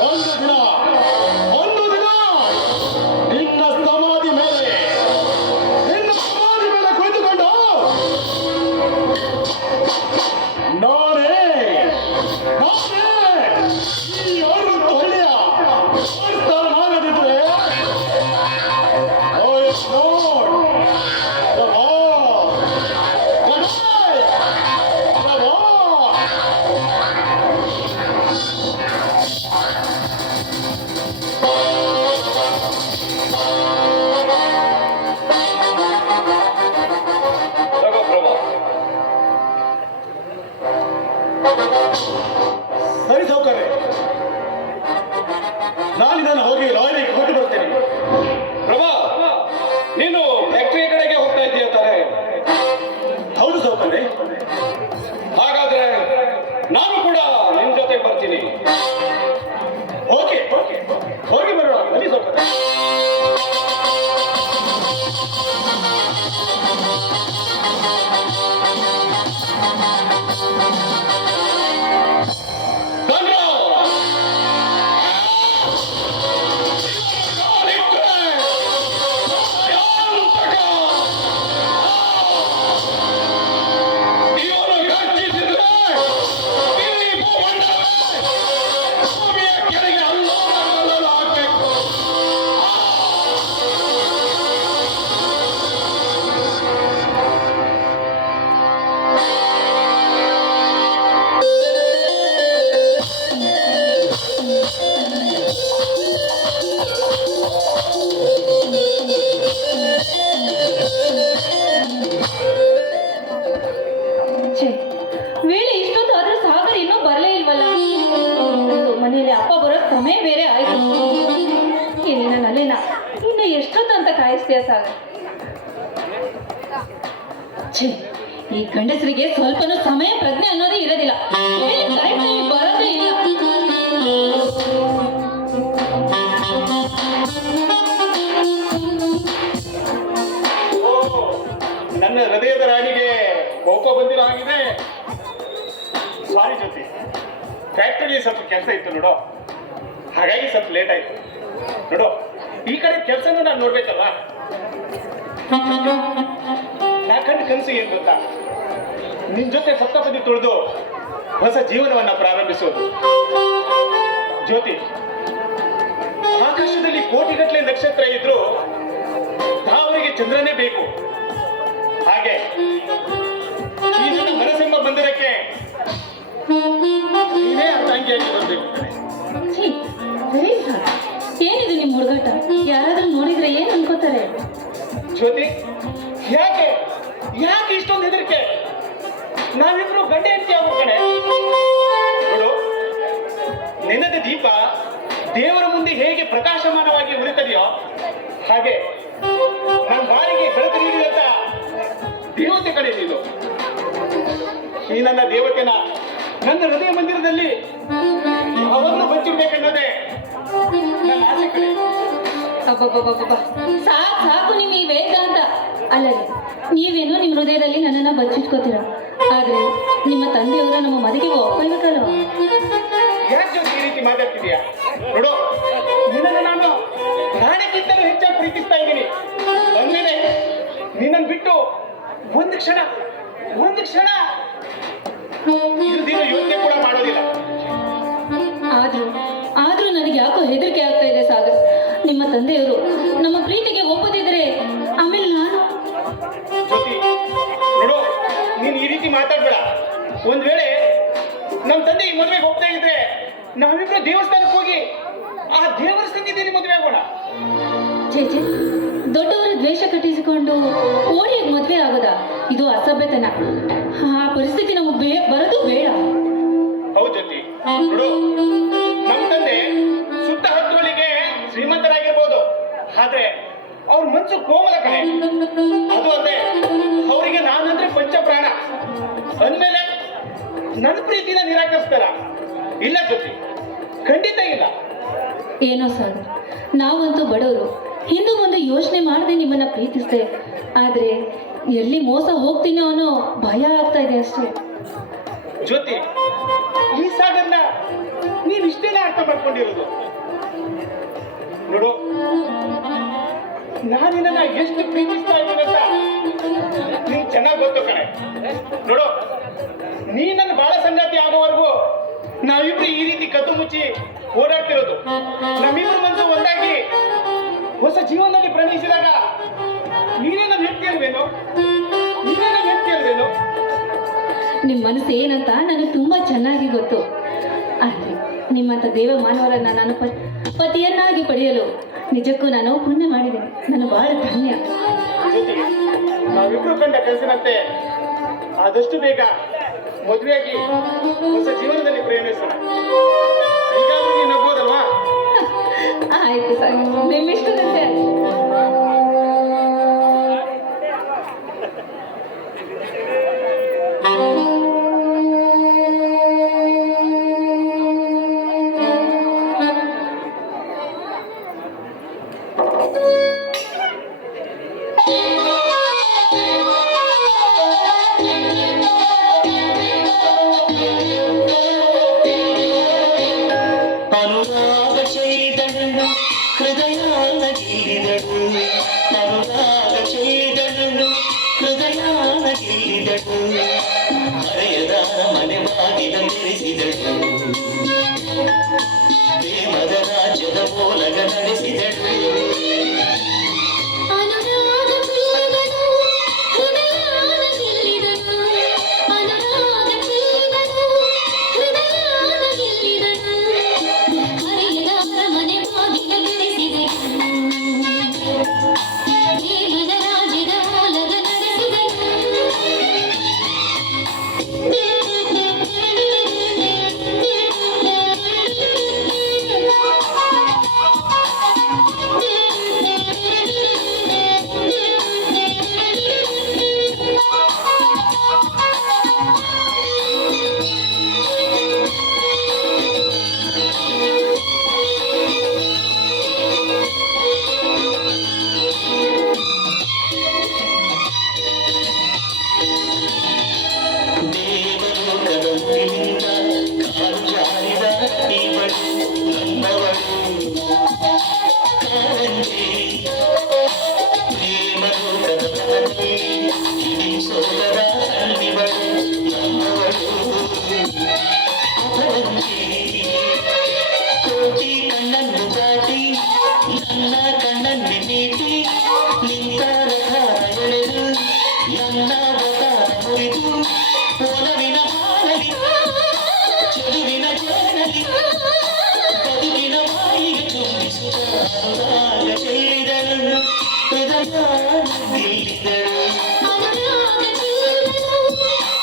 ಒಂದು ದಿನ ನಾನು ಹೋಗಿ ಲಾರಿಗೆ ಹೊರಟು ಬರ್ತೇನೆ. ಪ್ರಭಾ, ನೀನು ಫ್ಯಾಕ್ಟರಿಯ ಕಡೆಗೆ ಹೋಗ್ತಾ ಇದೀಯ ತಾನೆ? ಹೌದು ಸೌಕರ್ಯ. ಹಾಗಾದ್ರೆ ನಾನು ಕೂಡ ನಿಮ್ ಜೊತೆ ಬರ್ತೀನಿ. ಓಕೆ, ಹೋಗಿ ಬರೋಣ. ಬನ್ನಿ ಸೌಕರ್ಯ. ಛೇ, ವೇಳೆ ಇಷ್ಟೊತ್ತಾದ್ರೂ ಸಾಗರ್ ಇನ್ನೂ ಬರಲೇ ಇಲ್ವಲ್ಲ. ಇವತ್ತು ಮನೇಲಿ ಅಪ್ಪ ಬರೋ ಸಮಯ ಬೇರೆ ಆಯ್ತು. ಏನಿನ ನಲೇನ ಇನ್ನು ಎಷ್ಟೊತ್ತು ಅಂತ ಕಾಯಿಸ್ತೀಯ ಸಾಗರ್? ಛೇ, ಈ ಗಂಡಸರಿಗೆ ಸ್ವಲ್ಪನೂ ಸಮಯ ಪ್ರಜ್ಞೆ ಅನ್ನೋದೇ ಇರೋದಿಲ್ಲ. ಕರೆಕ್ಟ್ ಟೈಮಿಗೆ ಬರೋದೇ ಇಲ್ಲ. ನನ್ನ ಹೃದಯದ ರಾಣಿಗೆ ಕೋಪ ಬಂದಿರೋ ಹಾಗಿದೆ. ಸಾರಿ ಜ್ಯೋತಿ, ಫ್ಯಾಕ್ಟರಿ ಸ್ವಲ್ಪ ಕೆಲಸ ಇತ್ತು ನೋಡು, ಹಾಗಾಗಿ ಸ್ವಲ್ಪ ಲೇಟ್ ಆಯ್ತು ನೋಡು. ಈ ಕಡೆ ಕೆಲಸನೂ ನಾನು ನೋಡ್ಬೇಕಲ್ಲ. ನಾ ಕಂಡು ಕನಸು ಏನ್ ಗೊತ್ತಾ? ನಿನ್ ಜೊತೆ ಸಪ್ತಪದಿ ತುಳಿದು ಹೊಸ ಜೀವನವನ್ನ ಪ್ರಾರಂಭಿಸೋದು. ಜ್ಯೋತಿ, ಆಕಾಶದಲ್ಲಿ ಕೋಟಿಗಟ್ಟಲೆ ನಕ್ಷತ್ರ ಇದ್ರು ಅವರಿಗೆ ಚಂದ್ರನೇ ಬೇಕು. ಹಾಗೆ ಈ ನನ್ನ ಮನಸ್ಸೆಂಬ ಬಂದಿರಕ್ಕೆ ನೀನೇ ಅರ್ಥಾಂಗಿಯಾಗಿ ಬರಬೇಕು. ಛೀ, ವೆರಿ ಸಾರ್. ಏನಿದು ನಿಮ್ಮ ಹುಡುಗಾಟ? ಯಾರಾದ್ರೂ ನೋಡಿದ್ರೆ ಏನ್ ಅನ್ಕೋತಾರೆ? ಜ್ಯೋತಿ, ಯಾಕೆ ಯಾಕೆ ಇಷ್ಟೊಂದು ಹೆದರಿಕೆ? ನಾವಿಬ್ರು ಗಂಡ ಹೆಂಡತಿ ಆಗೋ ಕಣೆ. ನೋಡು, ನಿನ್ನದ ದೀಪ ದೇವರ ಮುಂದೆ ಹೇಗೆ ಪ್ರಕಾಶಮಾನವಾಗಿ ಉರಿತದೆಯೋ ಹಾಗೆ ನನ್ನ ಬಾಳಿಗೆ ಬೆಳಕು ನೀಡಿದಂತ ದೇವತೆ ಕಡೆ ನೀನು. ಈ ನನ್ನ ದೇವತೆನ ನನ್ನ ಹೃದಯ ಮಂದಿರದಲ್ಲಿ ಯಾವಾಗಲೂ ಬಚ್ಚಿಡ್ಬೇಕನ್ನೋದೇ ನನ್ನ ಆಸೆ ಕಡೆ. ಅಬ್ಬಬ್ಬಬ್ಬಬ್ಬ, ಸಾಕು ನಿಮ್ಮ ಈ ವೇದಾಂತ. ಅಲ್ಲದೆ ನೀವೇನೋ ನಿಮ್ಮ ಹೃದಯದಲ್ಲಿ ನನ್ನನ್ನ ಬಚ್ಚಿಟ್ಕೋತೀರ, ಆದ್ರೆ ನಿಮ್ಮ ತಂದೆಯವರ ನಮ್ಮ ಮದುವೆಗೆ ಒಪ್ಪಬೇಕಲ್ವ? ಯಾಕೆ ಜೊತೆ ಈ ರೀತಿ ಮಾತಾಡ್ತಿದ್ಯಾ? ನೋಡು, ನಿನ್ನನ್ನು ನಾನು ಪ್ರಾಣಕ್ಕಿಂತಲೂ ಹೆಚ್ಚಾಗಿ ಪ್ರೀತಿಸ್ತಾ ಇದ್ದೀನಿ. ಅಂದ್ಮೇಲೆ ನಿನ್ನನ್ನು ಬಿಟ್ಟು ಒಂದು ಕ್ಷಣ ಇರುವುದೇನೋ ಯೋಚನೆ ಕೂಡ ಮಾಡೋದಿಲ್ಲ. ಆದ್ರೂ ನನಗೆ ಯಾಕೋ ಹೆದರಿಕೆ ಆಗ್ತಾ ಇದೆ ಸಾಗರ್. ನಿಮ್ಮ ತಂದೆಯವರು ನಮ್ಮ ಪ್ರೀತಿಗೆ ಒಪ್ಪದಿದ್ರೆ ಆಮೇಲೆ ನಾನು. ಜ್ಯೋತಿ, ನೋಡು, ನೀನು ಈ ರೀತಿ ಮಾತಾಡ್ಬೇಡ. ಒಂದ್ ವೇಳೆ ನಮ್ಮ ತಂದೆ ಈ ಮದುವೆಗೆ ಹೋಗ್ತಾ ಇದ್ರೆ ನಾವಿಬ್ರು ದೇವಸ್ಥಾನಕ್ಕೆ ಹೋಗಿ ಆ ದೇವರ ಸನ್ನಿಧಿಯಲ್ಲಿ ಮದುವೆ ಆಗೋಣ. ಛೇ, ದೊಡ್ಡವರ ದ್ವೇಷ ಕಟ್ಟಿಸಿಕೊಂಡು ಓಣಿಯಾಗಿ ಮದುವೆ ಆಗೋದಾ? ಇದು ಅಸಭ್ಯತನ. ಆ ಪರಿಸ್ಥಿತಿ ನಮಗೆ ಬರೋದು ಬೇಡ. ಹೌದು ಜ್ಯೋತಿ, ನೋಡು, ನಮ್ಮ ತಂದೆ ಸುತ್ತ ಹತ್ತುಗಳಿಗೆ ಶ್ರೀಮಂತರಾಗಿರ್ಬೋದು, ಆದ್ರೆ ಅವ್ರ ಮನಸ್ಸು ಕೋಮಲ ಕಣೆ. ಅದು ಅಲ್ಲದೆ ಅವರಿಗೆ ನಾನಂದ್ರೆ ಪಂಚಪ್ರಾಣ. ಅಂದ್ಮೇಲೆ ನನ್ನ ಪ್ರೀತಿನ ನಿರಾಕರಿಸ್ತಾರ? ಇಲ್ಲ ಜ್ಯೋತಿ, ಖಂಡಿತ ಇಲ್ಲ. ಏನೋ ಸಾಗರ್, ನಾವಂತೂ ಬಡವರು, ಹಿಂದೂ ಮುಂದೆ ಯೋಚನೆ ಮಾಡದೆ ನಿಮ್ಮನ್ನ ಪ್ರೀತಿಸ್ದೆ. ಆದ್ರೆ ಎಲ್ಲಿ ಮೋಸ ಹೋಗ್ತೀನೋ ಅನ್ನೋ ಭಯ ಆಗ್ತಾ ಇದೆ ಅಷ್ಟೇ. ಜ್ಯೋತಿ, ಈ ಸಾಗರ್ನ ನೀನ್ ಇಷ್ಟೇನೆ ಅರ್ಥ ಮಾಡ್ಕೊಂಡಿರೋದು. ನೋಡು, ನಾನು ನಿನ್ನ ಎಷ್ಟು ಪ್ರೀತಿಸ್ತಾ ಇದ್ದೀನಿ ಅಂತ ನೀನ್ ಚೆನ್ನಾಗಿ ಗೊತ್ತು ಕಣೆ. ನೋಡು, ನೀ ನನ್ನ ಬಾಳ ಸಂಗಾತಿ ಆಗೋವರೆಗೂ ನಾವಿಬ್ರು ಈ ರೀತಿ ಕದ್ದು ಮುಚ್ಚಿ ಓಡಾಡ್ತಿರೋದು. ನಮ್ಮಿಬ್ರು ಮನಸ್ಸು ಒಂದಾಗಿ ಹೊಸ ಜೀವನದಲ್ಲಿ ಪ್ರವೇಶಿಸಿದಾಗ ನೀನೇ ನನ್ನ ಹೆಂಡತಿ ಅಲ್ವೇನೋ? ನಿಮ್ಮ ಮನಸ್ಸು ಏನಂತ ನನಗೆ ತುಂಬಾ ಚೆನ್ನಾಗಿ ಗೊತ್ತು. ಆದ್ರೆ ನಿಮ್ಮಂಥ ದೇವ ಮಾನವರನ್ನ ನಾನು ಪತಿಯನ್ನಾಗಿ ಪಡೆಯಲು ನಿಜಕ್ಕೂ ನಾನು ಪುಣ್ಯ ಮಾಡಿದ್ದೇನೆ. ನಾನು ಬಹಳ ಧನ್ಯ. ಜೊತೆಗೆ ನಾವಿಬ್ರು ಕಂಡ ಕನಸಿನಂತೆ ಆದಷ್ಟು ಬೇಗ ಮದುವೆಯಾಗಿ ಹೊಸ ಜೀವನದಲ್ಲಿ ಪ್ರಯಾಣಿಸೋಣ. ಈಗಾದ್ರೂ ನೀನು ನಗ್ಬೋದಲ್ವಾ? ಹೃದಯಾನ ಗೆಲ್ಲಿದಳು ಅನುರಾಗ ಚೆಲ್ಲಿದಳು ಹೃದಯಾನ ಗೆಲ್ಲಿದಳು ಹರೆಯದ ಮನೆ ಬಾಗಿಲ ಮೆರೆಸಿದಳು ಪ್ರೇಮದ ರಾಜ್ಯದ ಮೂಲಕ ನಡೆಸಿದಳು ಅನುರಾಗ ಚೆಲ್ಲಿದನು ಹೃದಯಾನ ಗೆಲ್ಲಿದನು ಅನುರಾಗ ಚೆಲ್ಲಿದನು ಹೃದಯಾನ ಗೆಲ್ಲಿದನು ಹರಿಯದ ಅರಮನೆ ಬಾಗಿಲ ಬೆಳೆಸಿದನು ಪ್ರೇಮದ ರಾಜ್ಯದ ಮೂಲಕ ದೇವಲೋಕದಲ್ಲಿಂದ ಕಾಲು ಜಾರಿದ ನೀವಳು ನನ್ನವಳು ಕಾರಂಜಿ ಪ್ರೇಮಲೋಕದ ಮನದಲ್ಲಿ ಇಡೀ ಸೋದರ ಹಳ್ಳಿವಳು ನನ್ನವಳು ಅಪರಂಜಿ ಕೋಟಿ ಕಣ್ಣನ್ನು ದಾಟಿ ನನ್ನ ಕಣ್ಣನ್ನೇ ಮೀಟಿ ನಿಂತ ರಥ ಎಳೆದು ನನ್ನ ಬಕಾರ ಮುರಿದು ಒಲವಿನ ಹಾಲಲಿ ಚೆಲುವಿನ ಜೇನಲಿ ಬದುಕಿನ ಬಾಯಿಗೆ ತುಂಬಿಸುತ್ತ ಅನುರಾಗ ಚೆಲ್ಲಿದಳು ಹೃದಯ ಗೆಲ್ಲಿದಳು ಅನುರಾಗ ಚೆಲ್ಲಿದನು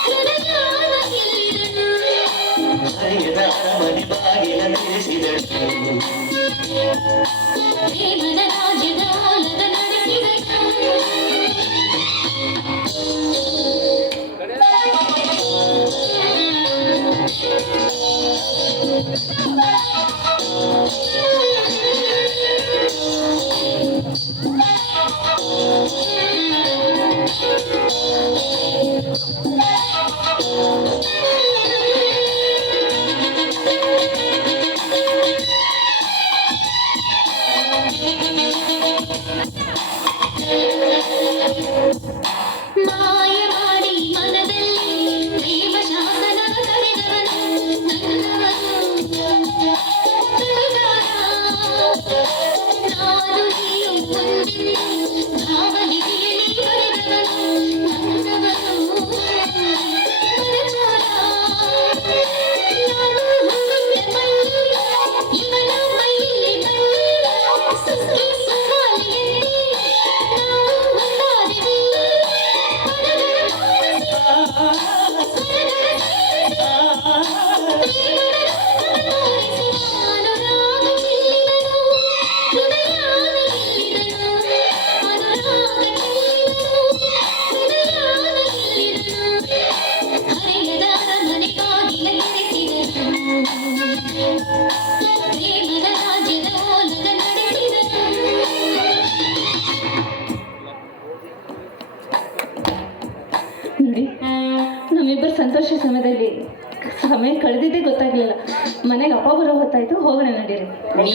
ಹೃದಯಾನ ಗೆಲ್ಲಿದನು ಹರಿಯದ ಮನೆ ಬಾಗಿಲ ಮೆರೆಸಿದಳು ಪ್ರೇಮದ ರಾಜ್ಯದ ಮೂಲಕ ನಡೆಸಿದನು ಮಾಯ ಮಾಡಿ ಮನದಲ್ಲಿ ಪ್ರೇಮ ಶಾಸನ ಕರೆದವನು ನನ್ನವನು ನಾನು ನೀನು ಒಂದೆಂದು ಭಾವಲಿಪಿಯಲ್ಲಿ ಬರೆದವನು ನನ್ನವನು ಪರಚಾರ ನಾನು ಹೊಂದಿದ್ದ ಮಳ್ಳಿ ಇವನ ಮೈಯಲ್ಲಿ ಬಳ್ಳಿ ಸುಖಿ ಸುಖಾಲಿಯಲ್ಲಿ ನಾವು ಒಂದಾದಿವಿ ಪ್ರೇಮದ ರಾಜ್ಯದ ಮೂಲಕ ನಡೆಸಿದನು ನೋಡಿ ನಮ್ಮಿಬ್ಬರು ಸಂತೋಷ ಸಮಯದಲ್ಲಿ ಸಮಯ ಕಳೆದಿದ್ದೇ ಗೊತ್ತಾಗ್ಲಿಲ್ಲ ಮನೆಗೆ ಅಪ್ಪ ಬರೋ ಹೊತ್ತಾಯ್ತು ಹೋಗೋಣ ನಡೀರಿ ನೀ